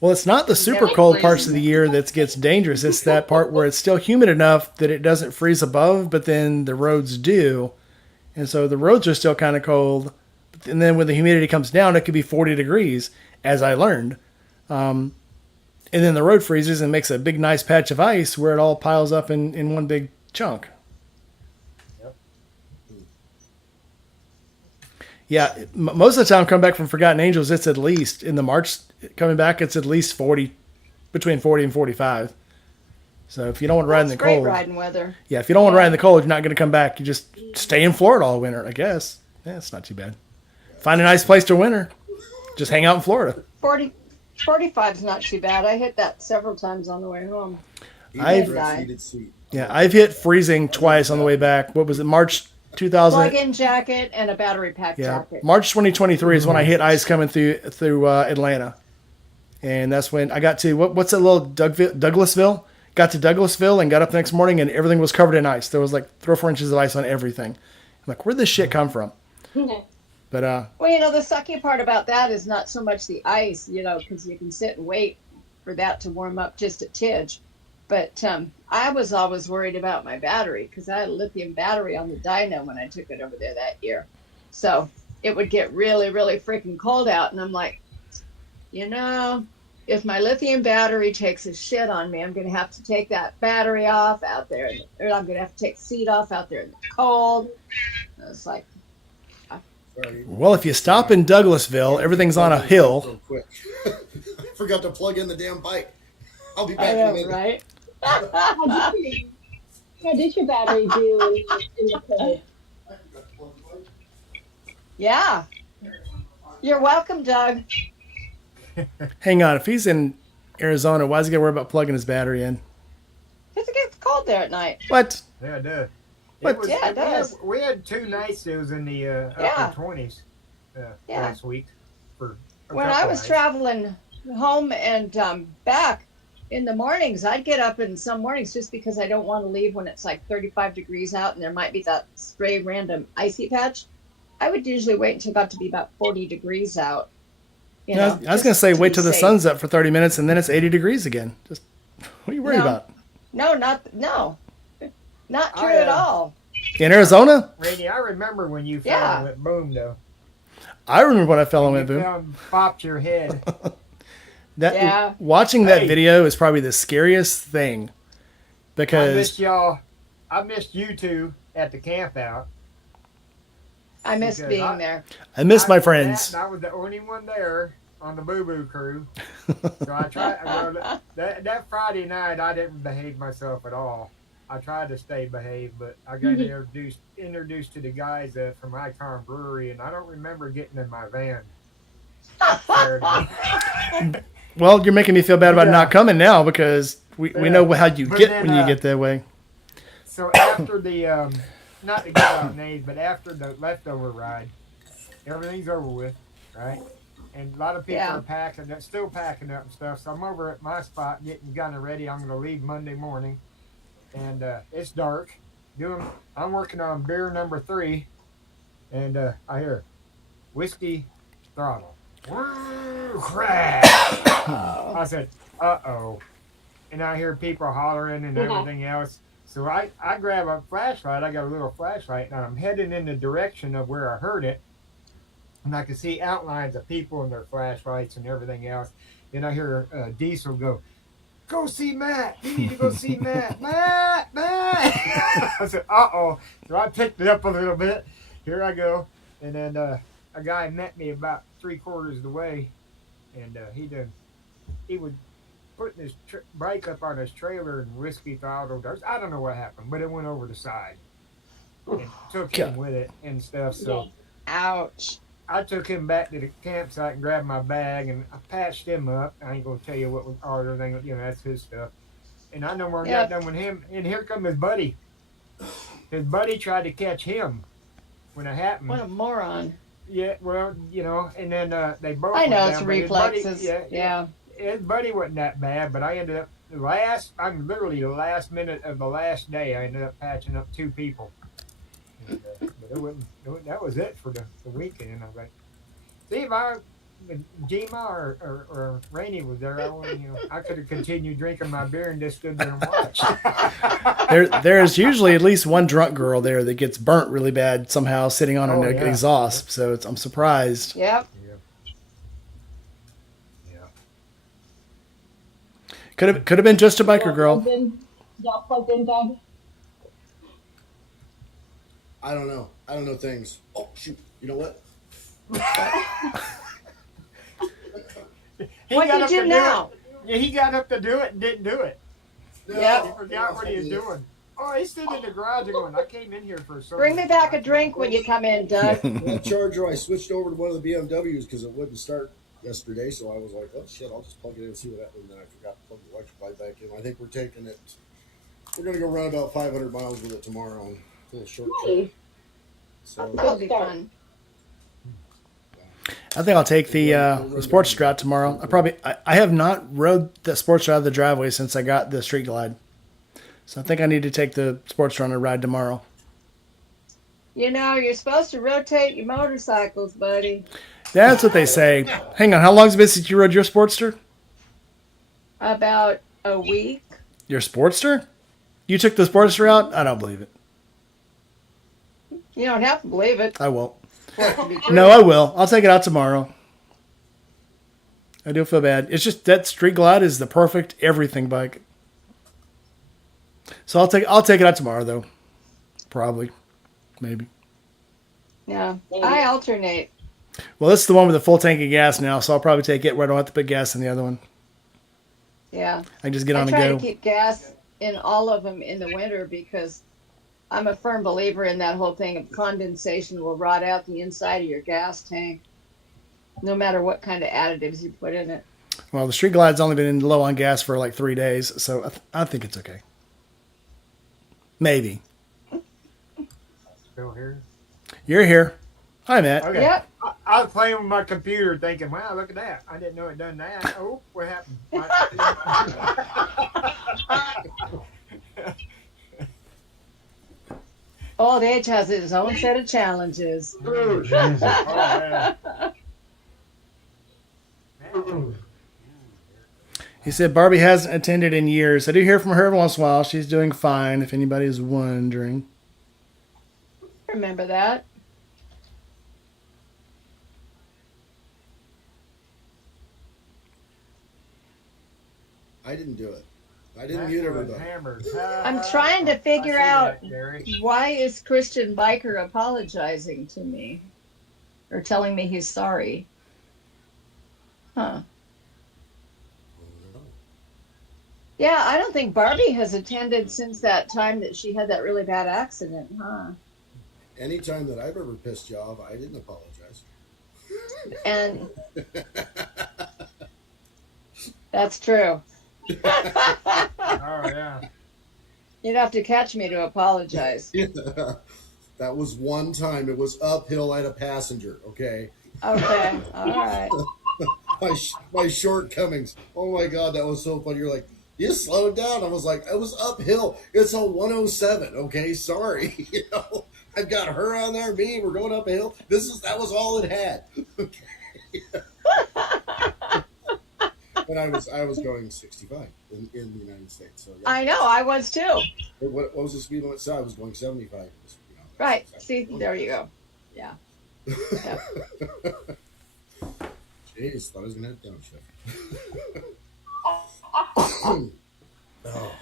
Well, it's not the super Never cold freezes. parts of the year that gets dangerous. It's that part where it's still humid enough that it doesn't freeze above, but then the roads do. And so the roads are still kind of cold. And then when the humidity comes down, it could be 40 degrees, as I learned. And then the road freezes and makes a big, nice patch of ice where it all piles up in one big chunk. Yep. Yeah, most of the time coming back from Forgotten Angels, it's at least, in the March coming back, it's at least 40, between 40 and 45. So if you don't want to ride in the great cold. riding weather. Yeah, if you don't want to ride in the cold, you're not going to come back. You just stay in Florida all winter, I guess. Yeah, it's not too bad. Find a nice place to winter. Just hang out in Florida. 45 is not too bad. I hit that several times on the way home. Heated seat. Yeah, I've hit freezing twice on the way back. What was it, March 2000? Plug-in jacket and a battery pack Yeah, jacket. March 2023 is when I hit ice coming through Atlanta, and that's when I got to what's that little Douglasville? Got to Douglasville and got up the next morning and everything was covered in ice. There was like 3 or 4 inches of ice on everything. I'm like, where'd this shit come from? But Well, the sucky part about that is not so much the ice, because you can sit and wait for that to warm up just a tidge. But I was always worried about my battery because I had a lithium battery on the dyno when I took it over there that year. So it would get really, really freaking cold out. And I'm like, if my lithium battery takes a shit on me, I'm going to have to take that battery off out there. Or I'm going to have to take the seat off out there in the cold. And it's like, well, if you stop in Douglasville, everything's on a hill. So quick. I forgot to plug in the damn bike. I'll be back I in a know, minute. right? How did your battery do in the cold? Yeah. You're welcome, Doug. Hang on, if he's in Arizona, why does he got to worry about plugging his battery in? Because it gets cold there at night. What? Yeah, it does. What? Yeah, it does. We had 2 nights. It was in the Yeah. upper 20s Yeah. last week. For a When couple I was nights. traveling home and back in the mornings, I'd get up in some mornings just because I don't want to leave when it's like 35 degrees out and there might be that stray random icy patch. I would usually wait until it got to be about 40 degrees out. I was going to say, wait till the sun's up for 30 minutes and then it's 80 degrees again. Just what are you worried about? No, not true at all. In Arizona? Randy, I remember when you fell Yeah. and went boom, though. I remember when I fell and went You boom. fell and popped your head. Yeah. Watching that Hey. video is probably the scariest thing I because missed y'all. I missed you two at the camp out. I missed Because being there. I miss my friends. I was the only one there on the Boo Boo crew. So I tried. That Friday night, I didn't behave myself at all. I tried to stay behaved, but I got introduced to the guys from Icon Brewery, and I don't remember getting in my van. Saturday. Well, you're making me feel bad about not coming now because we know how you But get then, when you get that way. So after the, not to give out names, but after the leftover ride, everything's over with, right? And a lot of people are still packing up and stuff. So I'm over at my spot getting kind of ready. I'm going to leave Monday morning, and it's dark. I'm working on beer number 3, and I hear whiskey throttle. Crash! I said, "Uh-oh," and I hear people hollering and everything else. So I grab a flashlight. I got a little flashlight, and I'm heading in the direction of where I heard it. And I can see outlines of people and their flashlights and everything else. Then I hear Diesel go see Matt. You need to go see Matt. Matt! I said, uh-oh. So I picked it up a little bit. Here I go. And then a guy met me about 3/4 of the way. And he was putting his bike up on his trailer and whiskey throttled. I don't know what happened, but it went over the side. And took him with it and stuff. So Ouch. I took him back to the campsite and grabbed my bag and I patched him up. I ain't gonna tell you what was everything, that's his stuff. And I know where I got done with him. And here come his buddy. His buddy tried to catch him when it happened. What a moron. Yeah, well, and then they both. I know went it's down, but his reflexes. buddy, Yeah. His buddy wasn't that bad, but I ended up literally the last minute of the last day. I ended up patching up 2 people. And, but that was it for the weekend. I was like, see if Gima or Rainey was there, I could have continued drinking my beer and just stood there and watched. There's usually at least one drunk girl there that gets burnt really bad somehow sitting on an exhaust. So I'm surprised. Yep. Could have been just a biker girl. Y'all plugged in, Doug? I don't know. I don't know things. Oh shoot! You know what? He What got did up you to do now? it. Yeah, he got up to do it and didn't do it. Yep. He forgot what he was doing. Oh, he stood in the garage and going, I came in here for something. Bring me back a drink when you come in, Doug. That Charger, I switched over to one of the BMWs because it wouldn't start yesterday. So I was like, "Oh shit! I'll just plug it in and see what happens." And then I forgot to plug the electric light back in. I think we're taking it. We're gonna go run about 500 miles with it tomorrow. On a little short trip. Nice. So That'll be fun. I think I'll take the sports strat tomorrow. I have not rode the sports strat out of the driveway since I got the Street Glide. So I think I need to take the sports runner ride tomorrow. You know, you're supposed to rotate your motorcycles, buddy. That's what they say. Hang on, how long's it been since you rode your Sportster? About a week. Your Sportster? You took the Sportster out? I don't believe it. You don't have to believe it. I won't. For it to be true. No, I will. I'll take it out tomorrow. I do feel bad. It's just that Street Glide is the perfect everything bike. So I'll take it out tomorrow though. Probably. Maybe. Yeah, I alternate. Well, this is the one with a full tank of gas now, so I'll probably take it where I don't have to put gas in the other one. Yeah. I can just get I on and try go. to keep gas in all of them in the winter because I'm a firm believer in that whole thing of condensation will rot out the inside of your gas tank, no matter what kind of additives you put in it. Well, the Street Glide's only been low on gas for like 3 days, so I think it's okay. Maybe. Still here? You're here. Hi, Matt. Okay. Yep. I was playing with my computer thinking, wow, look at that. I didn't know it done that. Oh, what happened? Old age has its own set of challenges. Oh, Jesus. Oh, man. He said Barbie hasn't attended in years. I do hear from her every once in a while. She's doing fine, if anybody's wondering. Remember that? I didn't do it. I didn't mute everybody. Hammered. I'm trying to figure I see out that, Gary. why is Christian Biker apologizing to me or telling me he's sorry. Huh. Yeah, I don't think Barbie has attended since that time that she had that really bad accident, huh? Anytime that I've ever pissed you off, I didn't apologize. And that's true. Oh, yeah. You'd have to catch me to apologize. Yeah. That was one time. It was uphill at a passenger. Okay. Okay, all right. My shortcomings. Oh my God, that was so funny. You're like, you slowed down. I was like, it was uphill. It's a 107. Okay, sorry. You know, I've got her on there, me. We're going uphill. That was all it had. Okay. And I was going 65 in the United States. So yeah. I know, I was too. What was the speed limit? I was going 75. You know, Right. See, there you go. Yeah. Yep. Jeez, thought I was gonna have downshift. Oh.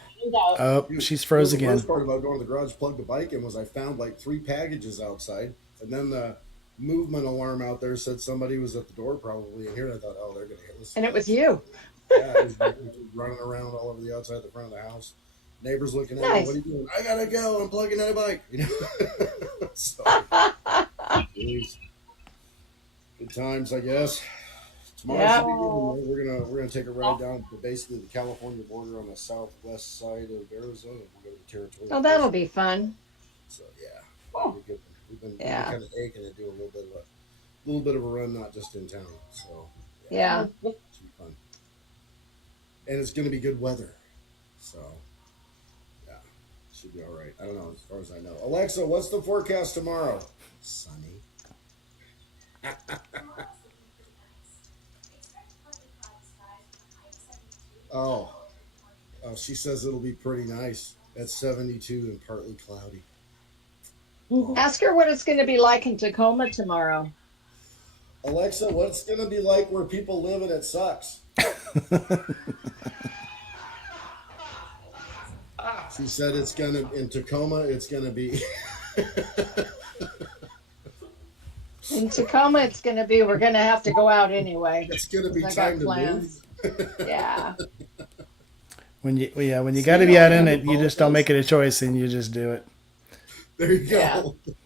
Oh, she's froze The again. worst part about going to the garage, plug the bike in, was I found like 3 packages outside, and then the movement alarm out there said somebody was at the door probably in here. And I thought, oh, they're gonna hit us. And it was you. Yeah, it was running around all over the outside the front of the house. Neighbors looking at me, Nice. what are you doing? I gotta go. I'm plugging in a bike. You know. So, geez. Good times, I guess. Tomorrow Yeah. should be good. We're gonna take a ride down to basically the California border on the southwest side of Arizona. We'll go to the territory. Oh, that'll be fun. So yeah, it'll be good. We've been kind of aching to do a little bit of a run, not just in town. So Yeah. it should be fun. And it's gonna be good weather. So yeah, should be all right. I don't know, as far as I know. Alexa, what's the forecast tomorrow? Sunny. Oh, she says it'll be pretty nice at 72 and partly cloudy. Ask her what it's going to be like in Tacoma tomorrow. Alexa, what's going to be like where people live and it sucks? She said it's gonna in Tacoma. It's gonna be. In Tacoma, it's going to be, we're going to have to go out anyway. It's gonna be 'Cause I time got to move. plans. Yeah. When you See, got to be out I in it, you just don't apologize. make it a choice and you just do it. There you go. Yeah.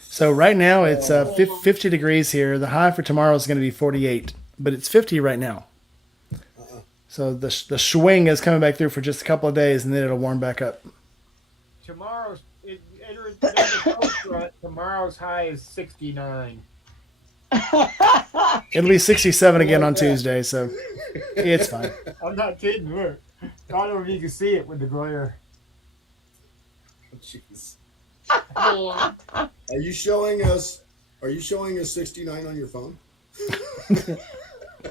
So right now it's Oh. 50 degrees here. The high for tomorrow is going to be 48, but it's 50 right now. Uh-uh. So the swing is coming back through for just a couple of days, and then it'll warm back up. Tomorrow's tomorrow's high is 69. It'll be 67 again on Tuesday, so it's fine. I'm not kidding. Look, I don't know if you can see it with the glare. Jeez. Yeah. Are you showing us? Are you showing us 69 on your phone?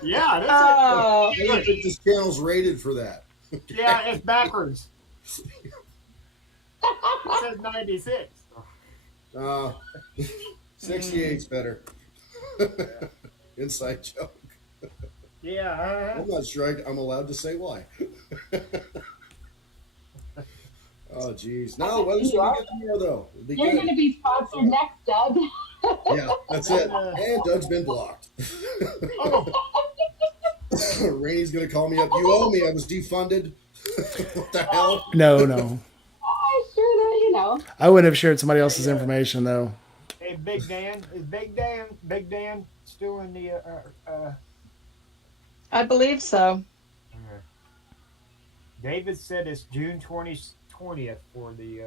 Yeah, that's Oh. I don't think this channel's rated for that. it. Yeah, it's backwards. It says 96. Uh, 68's better. Inside joke. Yeah. I'm not sure I'm allowed to say why. Oh, geez. No, what else should we get tomorrow, though? It'll be You're good. going to be sponsored next, Doug. Yeah, that's it. And Doug's been blocked. Oh, Rainey's going to call me up. You owe me. I was defunded. What the hell? No. I sure that, you know. I wouldn't have shared somebody else's information though. hey, Big Dan. Is Big Dan still in the I believe so. David said it's June 20th for the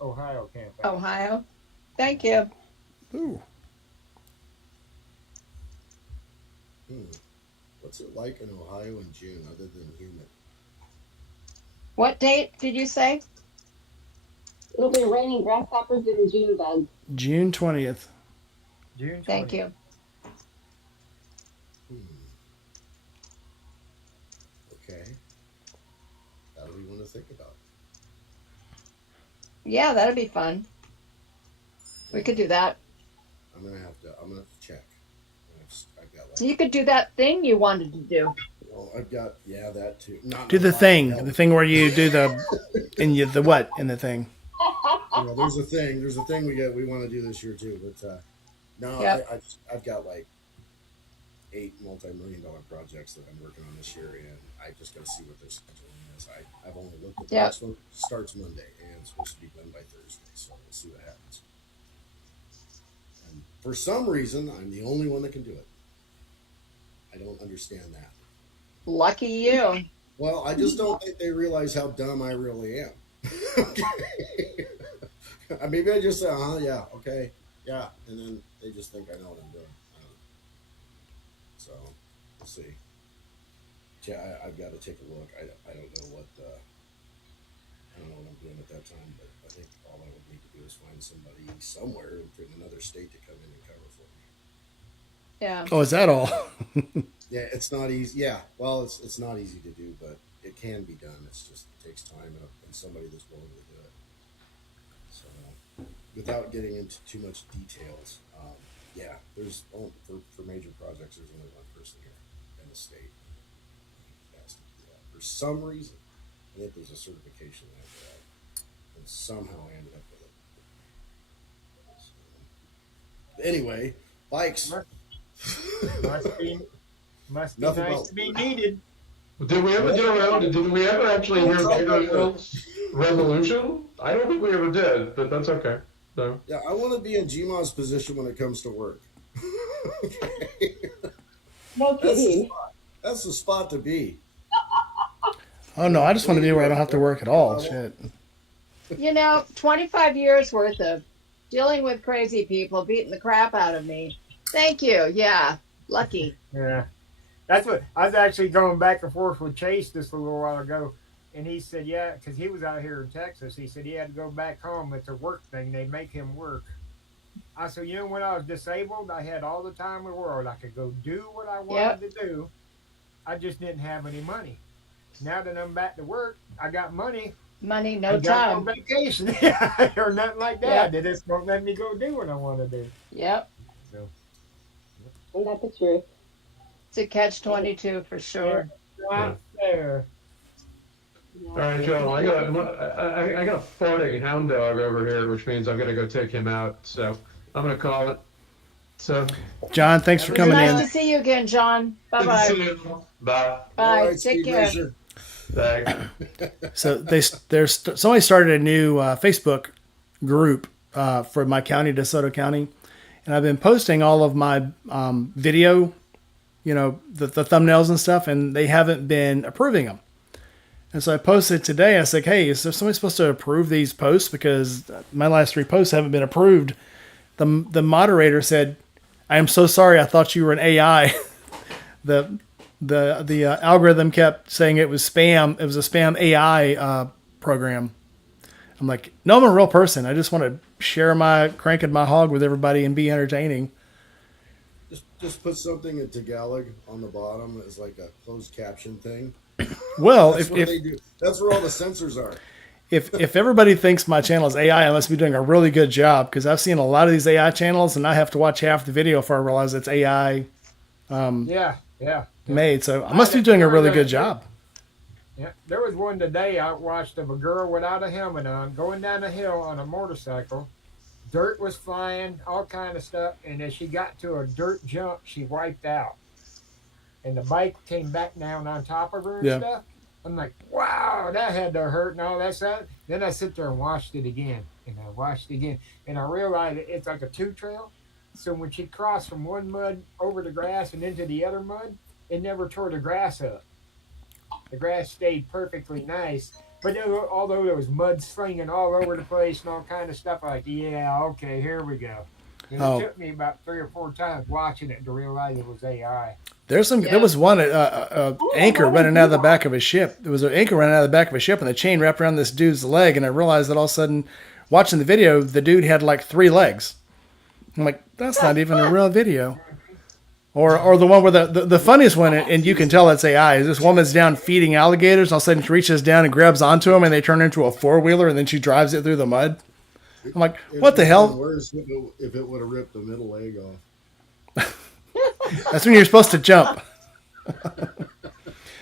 Ohio campaign. Ohio. Thank you. Ooh. What's it like in Ohio in June other than humid? What date did you say? It'll be raining grasshoppers in June, Doug. June 20th. June 20th. Thank you. Okay. That'll be one to think about. Yeah, that'd be fun. We could do that. I'm gonna have to check. I've got You could do that thing you wanted to do. well, I've got that too. Not Do the enough thing. help. The thing where you do the the what in the thing. There's a thing. There's a thing we want to do this year too. But no, Yep. I've got like 8 multi-million-dollar projects that I'm working on this year, and I just got to see what their scheduling is. I've only looked at the Yep. next one. Starts Monday, and it's supposed to be done by Thursday. So we'll see what happens. And for some reason, I'm the only one that can do it. I don't understand that. Lucky you. Well, I just don't think they realize how dumb I really am. Okay. Maybe I just say, yeah, okay, yeah, and then they just think I know what I'm doing. I don't know. So, we'll see. Yeah, I've got to take a look. I don't know what I'm doing at that time, but I think all I would need to do is find somebody somewhere in another state to come in and cover for me. Yeah. Oh, is that all? Yeah, it's not easy. Yeah, well, it's not easy to do, but it can be done. It takes time and somebody that's willing to do it. So, without getting into too much details, yeah, there's for major projects, there's only one person here in the state who has to do that. For some reason, I think there's a certification I have to have, and somehow I ended up with it. So, anyway, bikes. Must be Nothing nice about- to be needed. Did we ever get around? Did we ever actually hear Baker Hill's resolution? I don't think we ever did, but that's okay. So. Yeah, I want to be in Gma's position when it comes to work. Okay. No kidding. That's the spot to be. Oh no, I just want to be where I don't have to work at all. Shit. 25 years worth of dealing with crazy people beating the crap out of me. Thank you. Yeah. Lucky. Yeah. That's what I was actually going back and forth with Chase just a little while ago. And he said, yeah, because he was out here in Texas. He said he had to go back home. It's a work thing. They make him work. I said, when I was disabled, I had all the time in the world. I could go do what I wanted to do. I just didn't have any money. Now that I'm back to work, I got money. Money, no I got time. no vacation or nothing like that. Yep. They just won't let me go do what I want to do. Yep. So, Isn't that the truth? It's a catch-22 for sure. not fair. All right, Joe. I got a farting hound dog over here, which means I'm gonna go take him out. So I'm gonna call it. So John, thanks for It's coming nice in. to see you again, John. Bye good to bye. see you. Bye. All Bye. right, Take Speed care. Racer. Thanks. So somebody started a new Facebook group for my county, DeSoto County, and I've been posting all of my video, the thumbnails and stuff, and they haven't been approving them. And so I posted today. I said, "Hey, is there somebody supposed to approve these posts because my last 3 posts haven't been approved?" The moderator said, "I am so sorry. I thought you were an AI." the algorithm kept saying it was spam. It was a spam AI program. I'm like, no, I'm a real person. I just want to share my cranking my hog with everybody and be entertaining. Just put something in Tagalog on the bottom as like a closed caption thing. Well, That's what they do. That's where all the sensors are. if everybody thinks my channel is AI, I must be doing a really good job because I've seen a lot of these AI channels and I have to watch half the video before I realize it's AI Yeah. made. So I must be doing a really good job. Yeah, there was one today I watched of a girl without a helmet on going down a hill on a motorcycle. Dirt was flying, all kind of stuff, and as she got to a dirt jump, she wiped out. And the bike came back down on top of her and Yeah. stuff. I'm like, wow, that had to hurt and all that stuff. Then I sit there and watched it again, and I watched it again, and I realized it's like a 2 trail. So when she crossed from one mud over the grass and into the other mud, it never tore the grass up. The grass stayed perfectly nice. But although there was mud slinging all over the place and all kind of stuff, I'm like, yeah, okay, here we go. And Oh. it took me about 3 or 4 times watching it to realize it was AI. There Yeah. was one anchor running out of the back of a ship. There was an anchor running out of the back of a ship, and the chain wrapped around this dude's leg. And I realized that all of a sudden, watching the video, the dude had like 3 legs. I'm like, that's not even a real video. Or the one where the funniest one, and you can tell it's AI, is this woman's down feeding alligators, and all of a sudden she reaches down and grabs onto them, and they turn into a 4-wheeler, and then she drives it through the mud. I'm like, what the It would've hell? been worse if it would have ripped the middle leg off. That's when you're supposed to jump.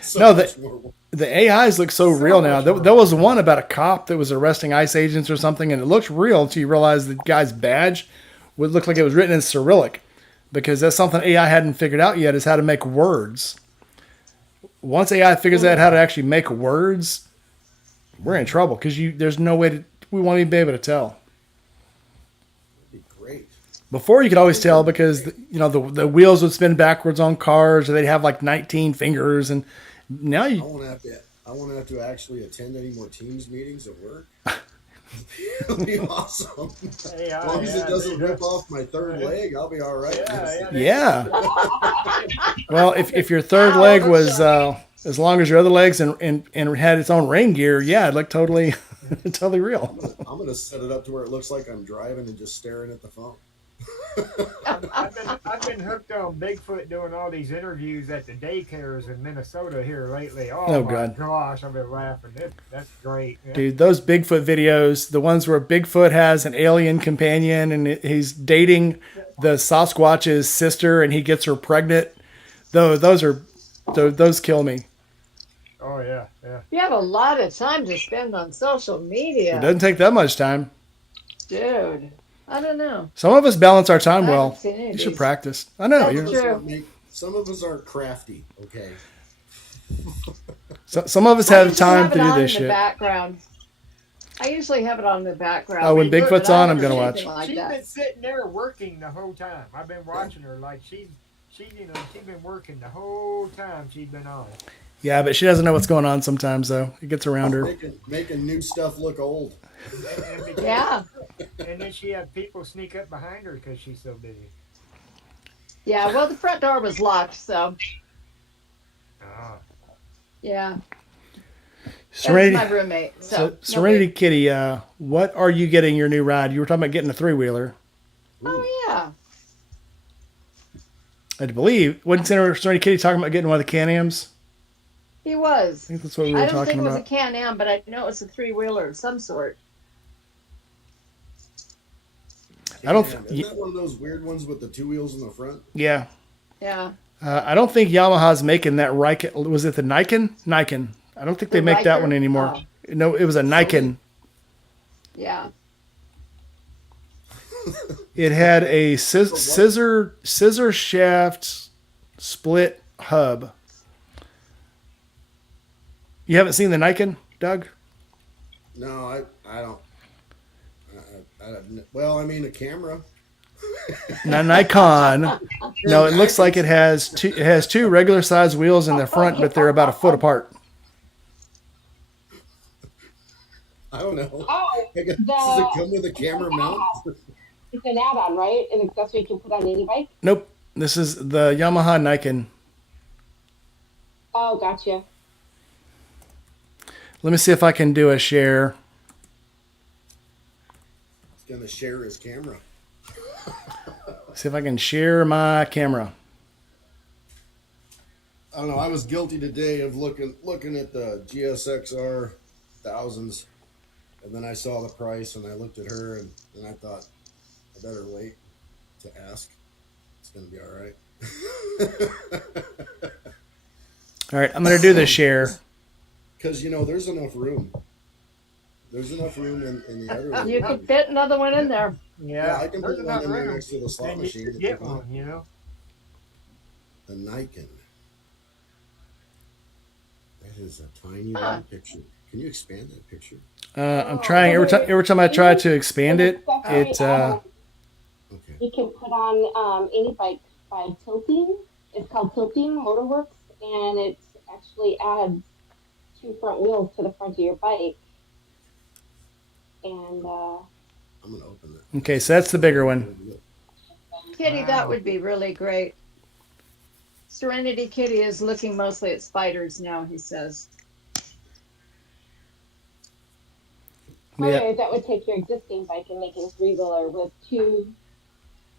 So No, much more. The AIs look so real now. There was one about a cop that was arresting ICE agents or something, and it looked real until you realize the guy's badge would look like it was written in Cyrillic, because that's something AI hadn't figured out yet, is how to make words. Once AI figures out how to actually make words, we're in trouble because there's no way we won't even be able to tell. That'd be great. Before you could always tell because the wheels would spin backwards on cars, or they'd have like 19 fingers, and now I won't have to actually attend any more Teams meetings at work. It'll be awesome. AI, As long as it doesn't yeah. rip off my 3rd leg, I'll be all right. Yeah. Well, if your 3rd leg was as long as your other legs and had its own rain gear, yeah, it looked totally totally real. I'm gonna set it up to where it looks like I'm driving and just staring at the phone. I've been hooked on Bigfoot doing all these interviews at the daycares in Minnesota here lately. Oh my God. gosh, I've been laughing. That's great. Yeah. Dude, those Bigfoot videos, the ones where Bigfoot has an alien companion and he's dating the Sasquatch's sister and he gets her pregnant, those kill me. Oh yeah. You have a lot of time to spend on social It media. doesn't take that much time. Dude, I don't know. Some of us balance our time I well. haven't seen any of You should these. practice. I know. That's true. Some of us aren't crafty, okay? Some of us I have usually time have to it do on this in the shit. background. I usually have it on in the background. Oh, when but Bigfoot's I on, I'm haven't gonna done watch. anything like She's that. been sitting there working the whole time. I've been watching her like she's been working the whole time she's been on. Yeah, but she doesn't know what's going on sometimes, though. It gets around her. Making new stuff look old. Yeah. And then she had people sneak up behind her because she's so busy. Yeah, well, the front door was locked, so Ah. yeah. That's Serenity, my roommate. So, Serenity Kitty, what are you getting your new ride? You were talking about getting a 3-wheeler. Oh yeah. I believe. Wasn't Serenity Kitty talking about getting one of the Can-Ams? He was. I think that's what we were I don't think talking it was about. a Can-Am, but I know it was a 3-wheeler of some sort. I don't. Isn't that one of those weird ones with the 2 wheels in the front? Yeah. Yeah. I don't think Yamaha's making that Riken. Was it the Nikon? Nikon. I don't think they The make that Riker? one anymore. Oh. No, it was a Nikon. Yeah. It had a scissor shaft split hub. You haven't seen the Nikon, Doug? No, I don't. Well, I mean, a camera. Not Nikon. No, it looks like it has two regular size wheels in the front, but they're about a foot apart. I don't know. Oh, I guess, does it come with a camera mount? it's an add-on, right? An accessory you can put on any bike. Nope. This is the Yamaha Nikon. Oh, gotcha. Let me see if I can do a share. He's gonna share his camera. See if I can share my camera. I don't know. I was guilty today of looking at the GSXR thousands, and then I saw the price, and I looked at her, and I thought I better wait to ask. It's gonna be all right. All right, I'm going to do the share. Because there's enough room. There's enough room in the other. You could fit another one in there. Yeah, I can there's put one enough in there room. next to the slot And you machine. could get one, you know. The Nikon. That is a tiny little picture. Can you expand that picture? I'm trying every time I try to expand it, it Okay. You can put on any bike by tilting. It's called Tilting Motorworks, and it actually adds 2 front wheels to the front of your bike. And I'm gonna open that. okay, so that's the bigger one. Kitty, that would be really great. Serenity Kitty is looking mostly at spiders now, he says. Yeah. that would take your existing bike and make it a 3-wheeler with 2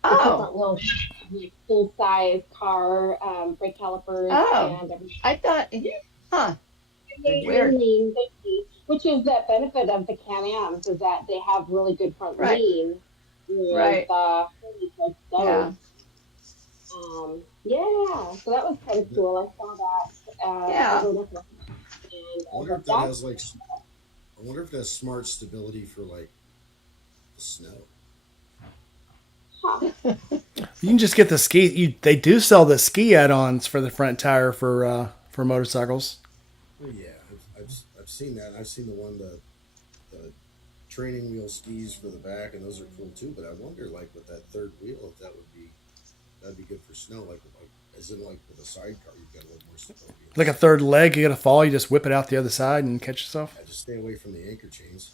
Oh, front wheels, full size car, brake calipers, Oh. and everything. I thought, huh? They Weird. lean, which is the benefit of the Can-Ams is that they have really good front Right. lean. With, Right. Yeah. Yeah, so that was kind of cool. I saw that. Yeah. over the- I wonder if that has like. I wonder if that's smart stability for like the snow. You can just get the ski. They do sell the ski add-ons for the front tire for motorcycles. Well, yeah, I've seen that. I've seen the training wheel skis for the back, and those are cool too. But I wonder, like with that third wheel, if that'd be good for snow, like as in like with a sidecar, you've got a little more stability. Like a third leg, you got to fall, you just whip it out the other side and catch yourself. I just stay away from the anchor chains.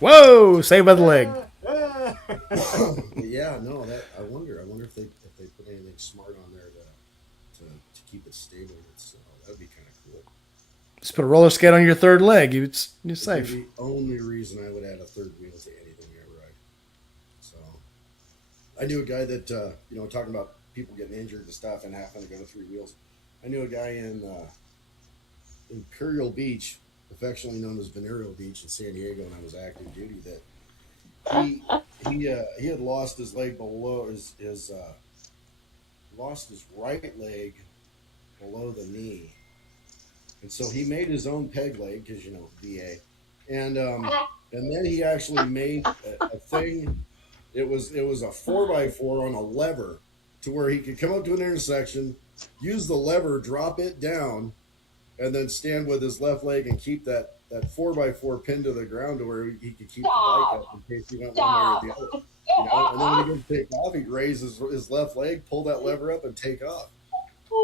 Whoa! Save by the leg. But yeah, no, that I wonder if they put anything smart on there to keep it stable. That'd be kind of cool. Just put a roller skate on your third leg. You're That'd safe. be the only reason I would add a third wheel to anything I ride. So I knew a guy that talking about people getting injured and stuff and having to go to 3 wheels. I knew a guy in Imperial Beach, affectionately known as Venereal Beach in San Diego, when I was active duty, that he had lost his leg below his lost his right leg below the knee, and so he made his own peg leg because VA, and then he actually made a thing. It was a 4x4 on a lever to where he could come up to an intersection, use the lever, drop it down, and then stand with his left leg and keep that 4x4 pinned to the ground to where he could keep the bike up in case he went one way or the other. And then when he goes to take off, he'd raise his left leg, pull that lever up, and take off.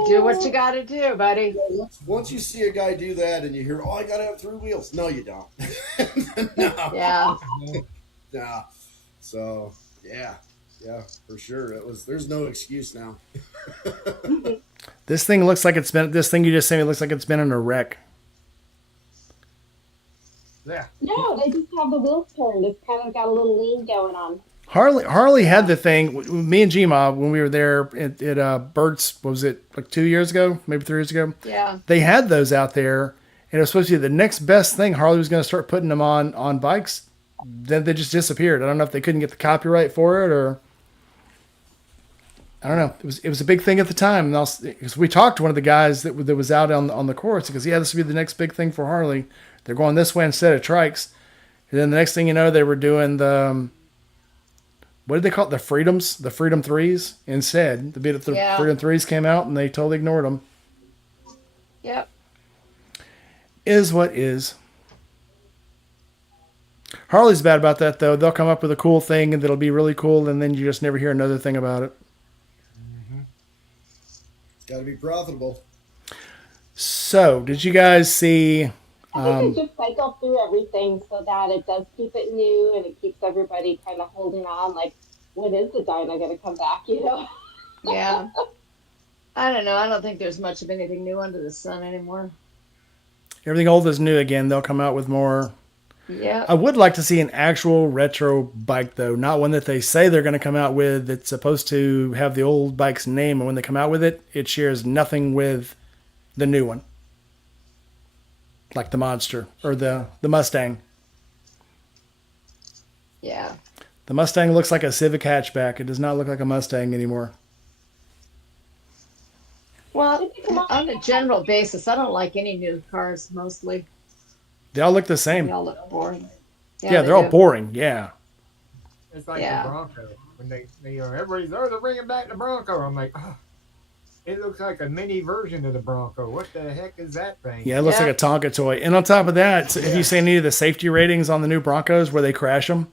Do what you got to do, buddy. Once you see a guy do that and you hear, "Oh, I got to have 3 wheels," no, you don't. No. Yeah. Nah. So yeah, for sure. There's no excuse now. This thing you just sent me looks like it's been in a wreck. Yeah. No, they just have the wheels turned. It's kind of got a little lean going on. Harley had the thing. Me and G-Ma, when we were there at Burt's, what was it, like 2 years ago, maybe 3 years ago? Yeah. They had those out there, and it was supposed to be the next best thing. Harley was going to start putting them on bikes. Then they just disappeared. I don't know if they couldn't get the copyright for it or. I don't know. It was a big thing at the time, and because we talked to one of the guys that was out on the course, because yeah, this would be the next big thing for Harley. They're going this way instead of trikes, and then the next thing you know, they were doing the what did they call it? The Freedom Threes instead. The Freedom Threes came out, and they totally ignored them. Yep. Is what is. Harley's bad about that though. They'll come up with a cool thing and that'll be really cool, and then you just never hear another thing about it. It's got to be profitable. So, did you guys see? I think they just cycle through everything so that it does keep it new and it keeps everybody kind of holding on. Like, when is the Dyna going to come back? You know? Yeah. I don't know. I don't think there's much of anything new under the sun anymore. Everything old is new again. They'll come out with more. Yeah. I would like to see an actual retro bike though, not one that they say they're going to come out with that's supposed to have the old bike's name, and when they come out with it, it shares nothing with the new one. Like the Monster or the Mustang. Yeah. The Mustang looks like a Civic hatchback. It does not look like a Mustang anymore. Well, on a general basis, I don't like any new cars mostly. They all look the same. They all look boring. Yeah, they're all do. boring. Yeah. It's like Yeah. the Bronco. When everybody's, they're bringing back the Bronco. I'm like, oh, it looks like a mini version of the Bronco. What the heck is that thing? Yeah, it looks like a Tonka toy. And on top of that, have you seen any of the safety ratings on the new Broncos where they crash them?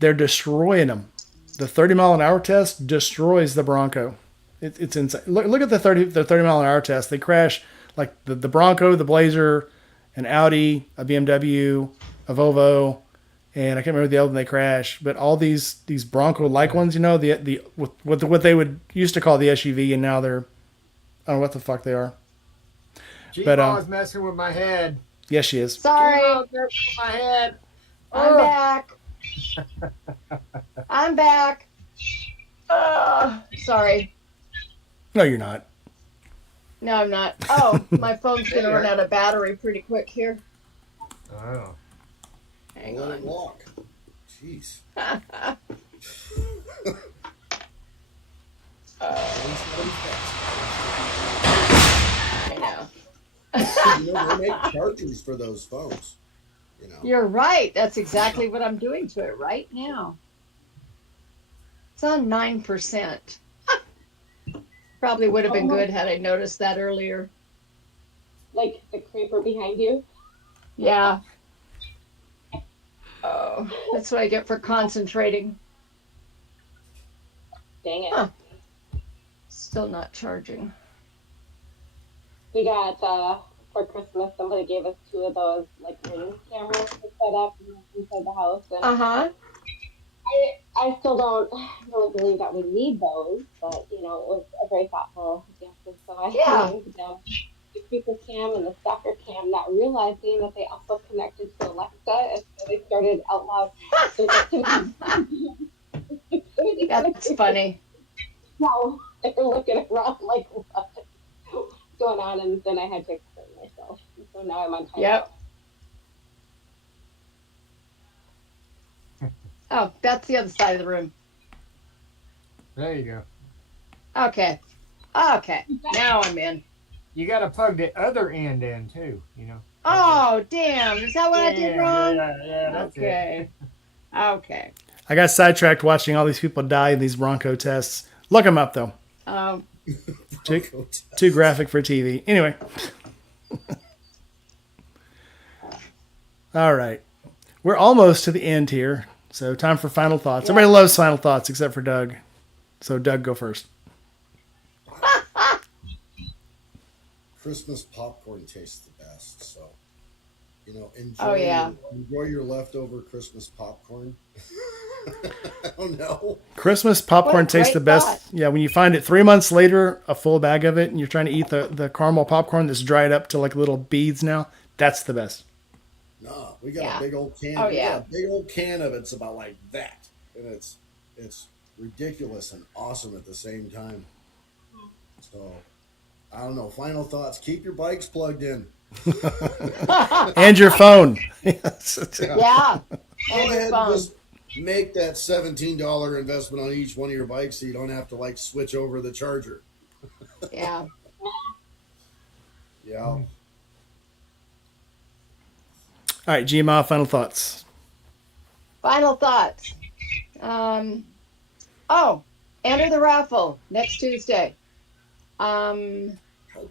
They're destroying them. The 30-mile-an-hour test destroys the Bronco. It's insane. Look at the 30-mile-an-hour test. They crash like the Bronco, the Blazer, an Audi, a BMW, a Volvo, and I can't remember the other one they crashed. But all these Bronco-like ones, you know, what they would used to call the SUV, and now they're, I don't know what the fuck they are. G-Ball's messing with my head. Yes, she is. Sorry. G-Ball's messing with my head. I'm back. I'm back. Sorry. No, you're not. No, I'm not. Oh, my phone's going to run out of battery pretty quick here. Oh. Hang Let it on. walk. Jeez. I know. You know, they make chargers for those phones. You know. You're right. That's exactly what I'm doing to it right now. It's on 9%. Probably would have been good had I noticed that earlier. Like the creeper behind you? Yeah. Oh, that's what I get for concentrating. Dang it. Huh. Still not charging. We got, for Christmas, somebody gave us 2 of those, like, ring cameras to set up inside the house. And Uh-huh. I still don't really believe that we need those, but, you know, it was a very thoughtful gift. And so I named them the creeper cam and the stalker cam, not realizing that they also connected to Alexa, and so they started out loud. That's funny. No, they were looking around like, what's going on? And then I had to explain myself. So now I'm on time. Yep. Oh, that's the other side of the room. There you go. Okay. Okay. Now I'm in. You got to plug the other end in too, you know. Oh, damn. Is that what I did wrong? Yeah, that's Okay. Okay. I got sidetracked watching all these people die in these Bronco tests. Look them up though. Too graphic for TV. Anyway. All right. We're almost to the end here. So time for final thoughts. Everybody loves final thoughts except for Doug. So Doug, go first. Christmas popcorn tastes the best, so you know, enjoy your leftover Christmas popcorn. I don't know. Christmas popcorn tastes the best. thought. Yeah, when you find it 3 months later, a full bag of it, and you're trying to eat the caramel popcorn that's dried up to like little beads now, that's the best. No, we got a big old can. Oh, we yeah. got a big old can of it's about like that, and it's ridiculous and awesome at the same time. So I don't know. Final thoughts: keep your bikes plugged in. And your phone. Yeah. Go And your ahead phone. and make that $17 investment on each one of your bikes so you don't have to like switch over the charger. Yeah. Yeah. All right, GMA, final thoughts. Final thoughts. Enter the raffle next Tuesday. How do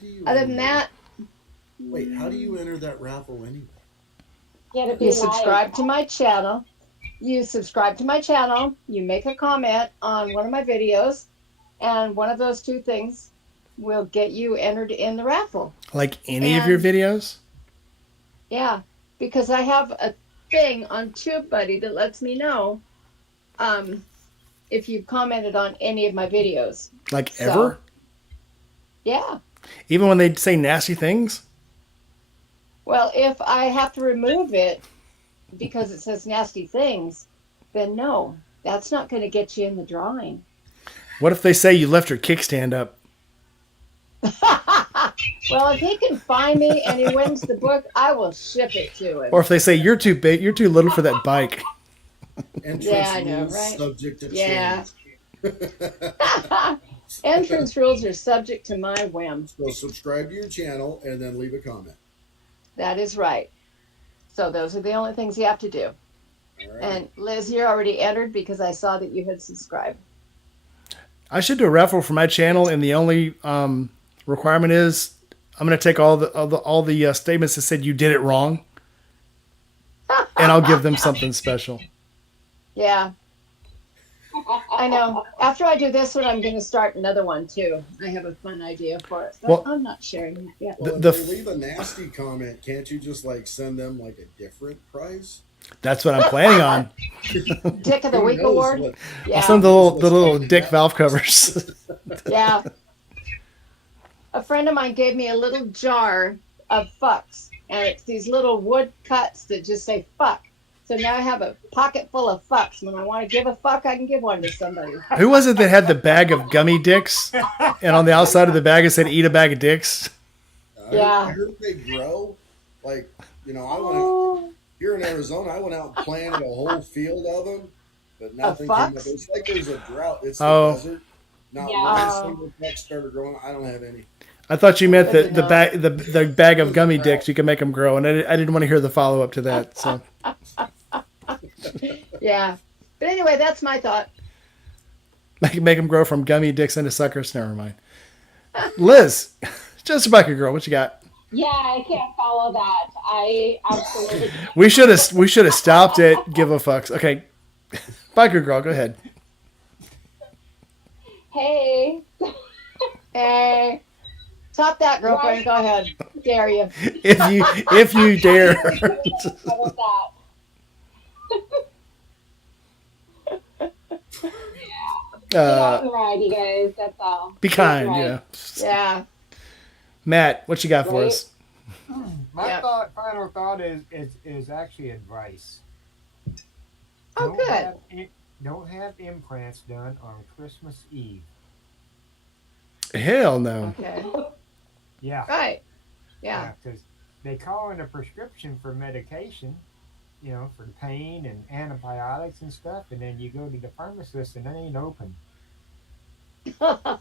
you Other than that, wait, how do you enter that raffle anyway? Yeah, to be you live. subscribe to my channel. You make a comment on one of my videos, and one of those two things will get you entered in the raffle. Like any of your And- videos? Yeah, because I have a thing on TubeBuddy that lets me know if you've commented on any of my videos. Like So- ever? Yeah. Even when they say nasty things? Well, if I have to remove it because it says nasty things, then no, that's not going to get you in the drawing. What if they say you left your kickstand up? Well, if he can find me and he wins the book, I will ship it to him. Or if they say you're too big, you're too little for that bike? Entrance Yeah, I know, rules right? subject to Yeah. change. Entrance rules are subject to my whim. So subscribe to your channel and then leave a comment. That is right. So those are the only things you have to do. All right. And Liz, you're already entered because I saw that you had subscribed. I should do a raffle for my channel, and the only requirement is I'm going to take all the statements that said you did it wrong, and I'll give them something special. Yeah, I know. After I do this one, I'm going to start another one too. I have a fun idea for it, but Well- I'm not sharing that yet. Well, the- if they leave a nasty comment, can't you just like send them like a different prize? That's what I'm planning on. Dick of the Who Week knows award. what- Yeah, I'll send the little dick valve covers. yeah. A friend of mine gave me a little jar of fucks, and it's these little wood cuts that just say fuck. So now I have a pocket full of fucks. When I want to give a fuck, I can give one to somebody. Who was it that had the bag of gummy dicks, and on the outside of the bag it said "Eat a bag of dicks"? Yeah. I heard they grow. Like, you know, I went here in Arizona. I went out and planted a whole field of them, but nothing came up. fox? It's like there's a drought. It's the Oh. desert. Not Yeah. one single fuck started growing. I don't have any. I thought you meant Good to the bag of gummy dicks. You can make them grow, and I didn't want to hear the follow up to that. So Yeah. But anyway, that's my thought. make them grow from gummy dicks into suckers. Never mind. Liz, just a biker girl. What you got? Yeah, I can't follow that. I absolutely. We should have stopped at give a fucks. Okay, biker girl, go ahead. Hey, Hey, top that, girlfriend. Go ahead. Dare you. If you dare. how about that? Get out and ride, you guys. That's all. Be Get kind. right. Yeah. Yeah. Matt, what you got for Right. us? My Yeah. final thought is actually advice. Oh, Don't good. don't have implants done on Christmas Eve. Hell no. Okay. Yeah. Right. Yeah. Because they call in a prescription for medication, you know, for the pain and antibiotics and stuff, and then you go to the pharmacist and it ain't open. Oh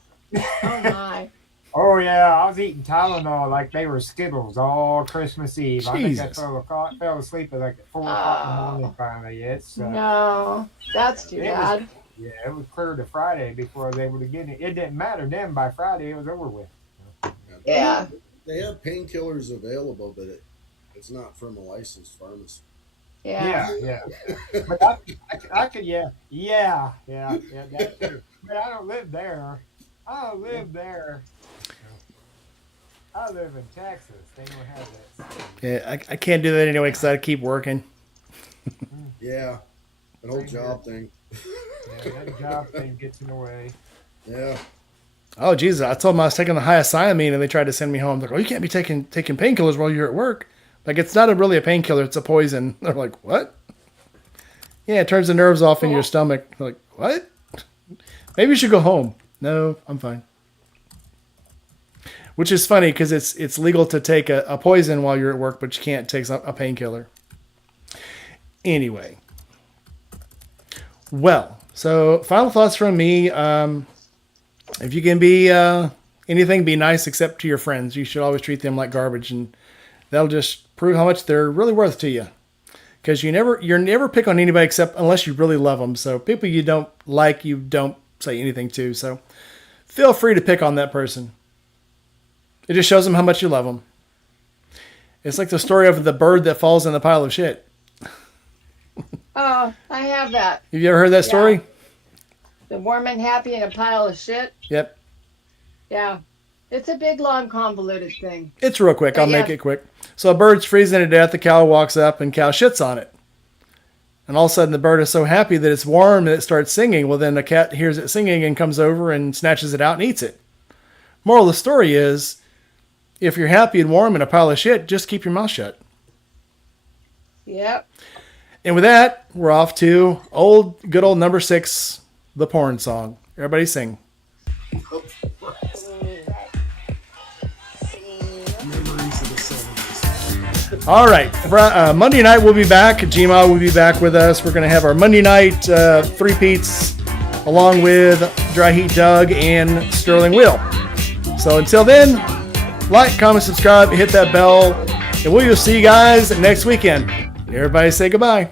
my. Oh yeah, I was eating Tylenol like they were Skittles all Christmas Eve. I think I Jesus. fell asleep at like 4 o'clock in the Oh. morning finally. It's No, that's too It was- bad. yeah, it was clear to Friday before I was able to get it. It didn't matter then. By Friday, it was over with. Yeah. They have painkillers available, but it's not from a licensed pharmacy. Yeah. Yeah. But I could, yeah, that too. But I don't live there. I don't live there. I live in Texas. They don't have that. Yeah, I can't do that anyway because I keep working. Yeah, that whole Same job thing. Yeah, that job thing gets in the way. Yeah. Oh Jesus! I told them I was taking the hyoscyamine, and they tried to send me home. They're like, "Oh, you can't be taking painkillers while you're at work." Like, it's not really a painkiller; it's a poison. They're like, "What?" Yeah, it turns the nerves off in your stomach. They're like, what? Maybe you should go home. No, I'm fine. Which is funny because it's legal to take a poison while you're at work, but you can't take a painkiller. Anyway. Well, so final thoughts from me. If you can be anything, be nice except to your friends. You should always treat them like garbage, and that'll just prove how much they're really worth to you. Because you never pick on anybody except unless you really love them. So people you don't like, you don't say anything to. So feel free to pick on that person. It just shows them how much you love them. It's like the story of the bird that falls in the pile of shit. Oh, I have that. Have you ever heard that story? Yeah. The warm and happy in a pile of shit. Yep. Yeah. It's a big, long, convoluted thing. It's real quick. I'll Yeah. make it quick. So a bird's freezing to death. The cow walks up and cow shits on it. And all of a sudden the bird is so happy that it's warm and it starts singing. Well, then the cat hears it singing and comes over and snatches it out and eats it. Moral of the story is, if you're happy and warm in a pile of shit, just keep your mouth shut. Yep. And with that, we're off to good old number 6, the porn song. Everybody sing. All right. Monday night we'll be back. Gma will be back with us. We're going to have our Monday night three-peats along with Dry Heat Doug and Sterling Will. So until then, like, comment, subscribe, hit that bell, and we'll see you guys next weekend. Everybody say goodbye.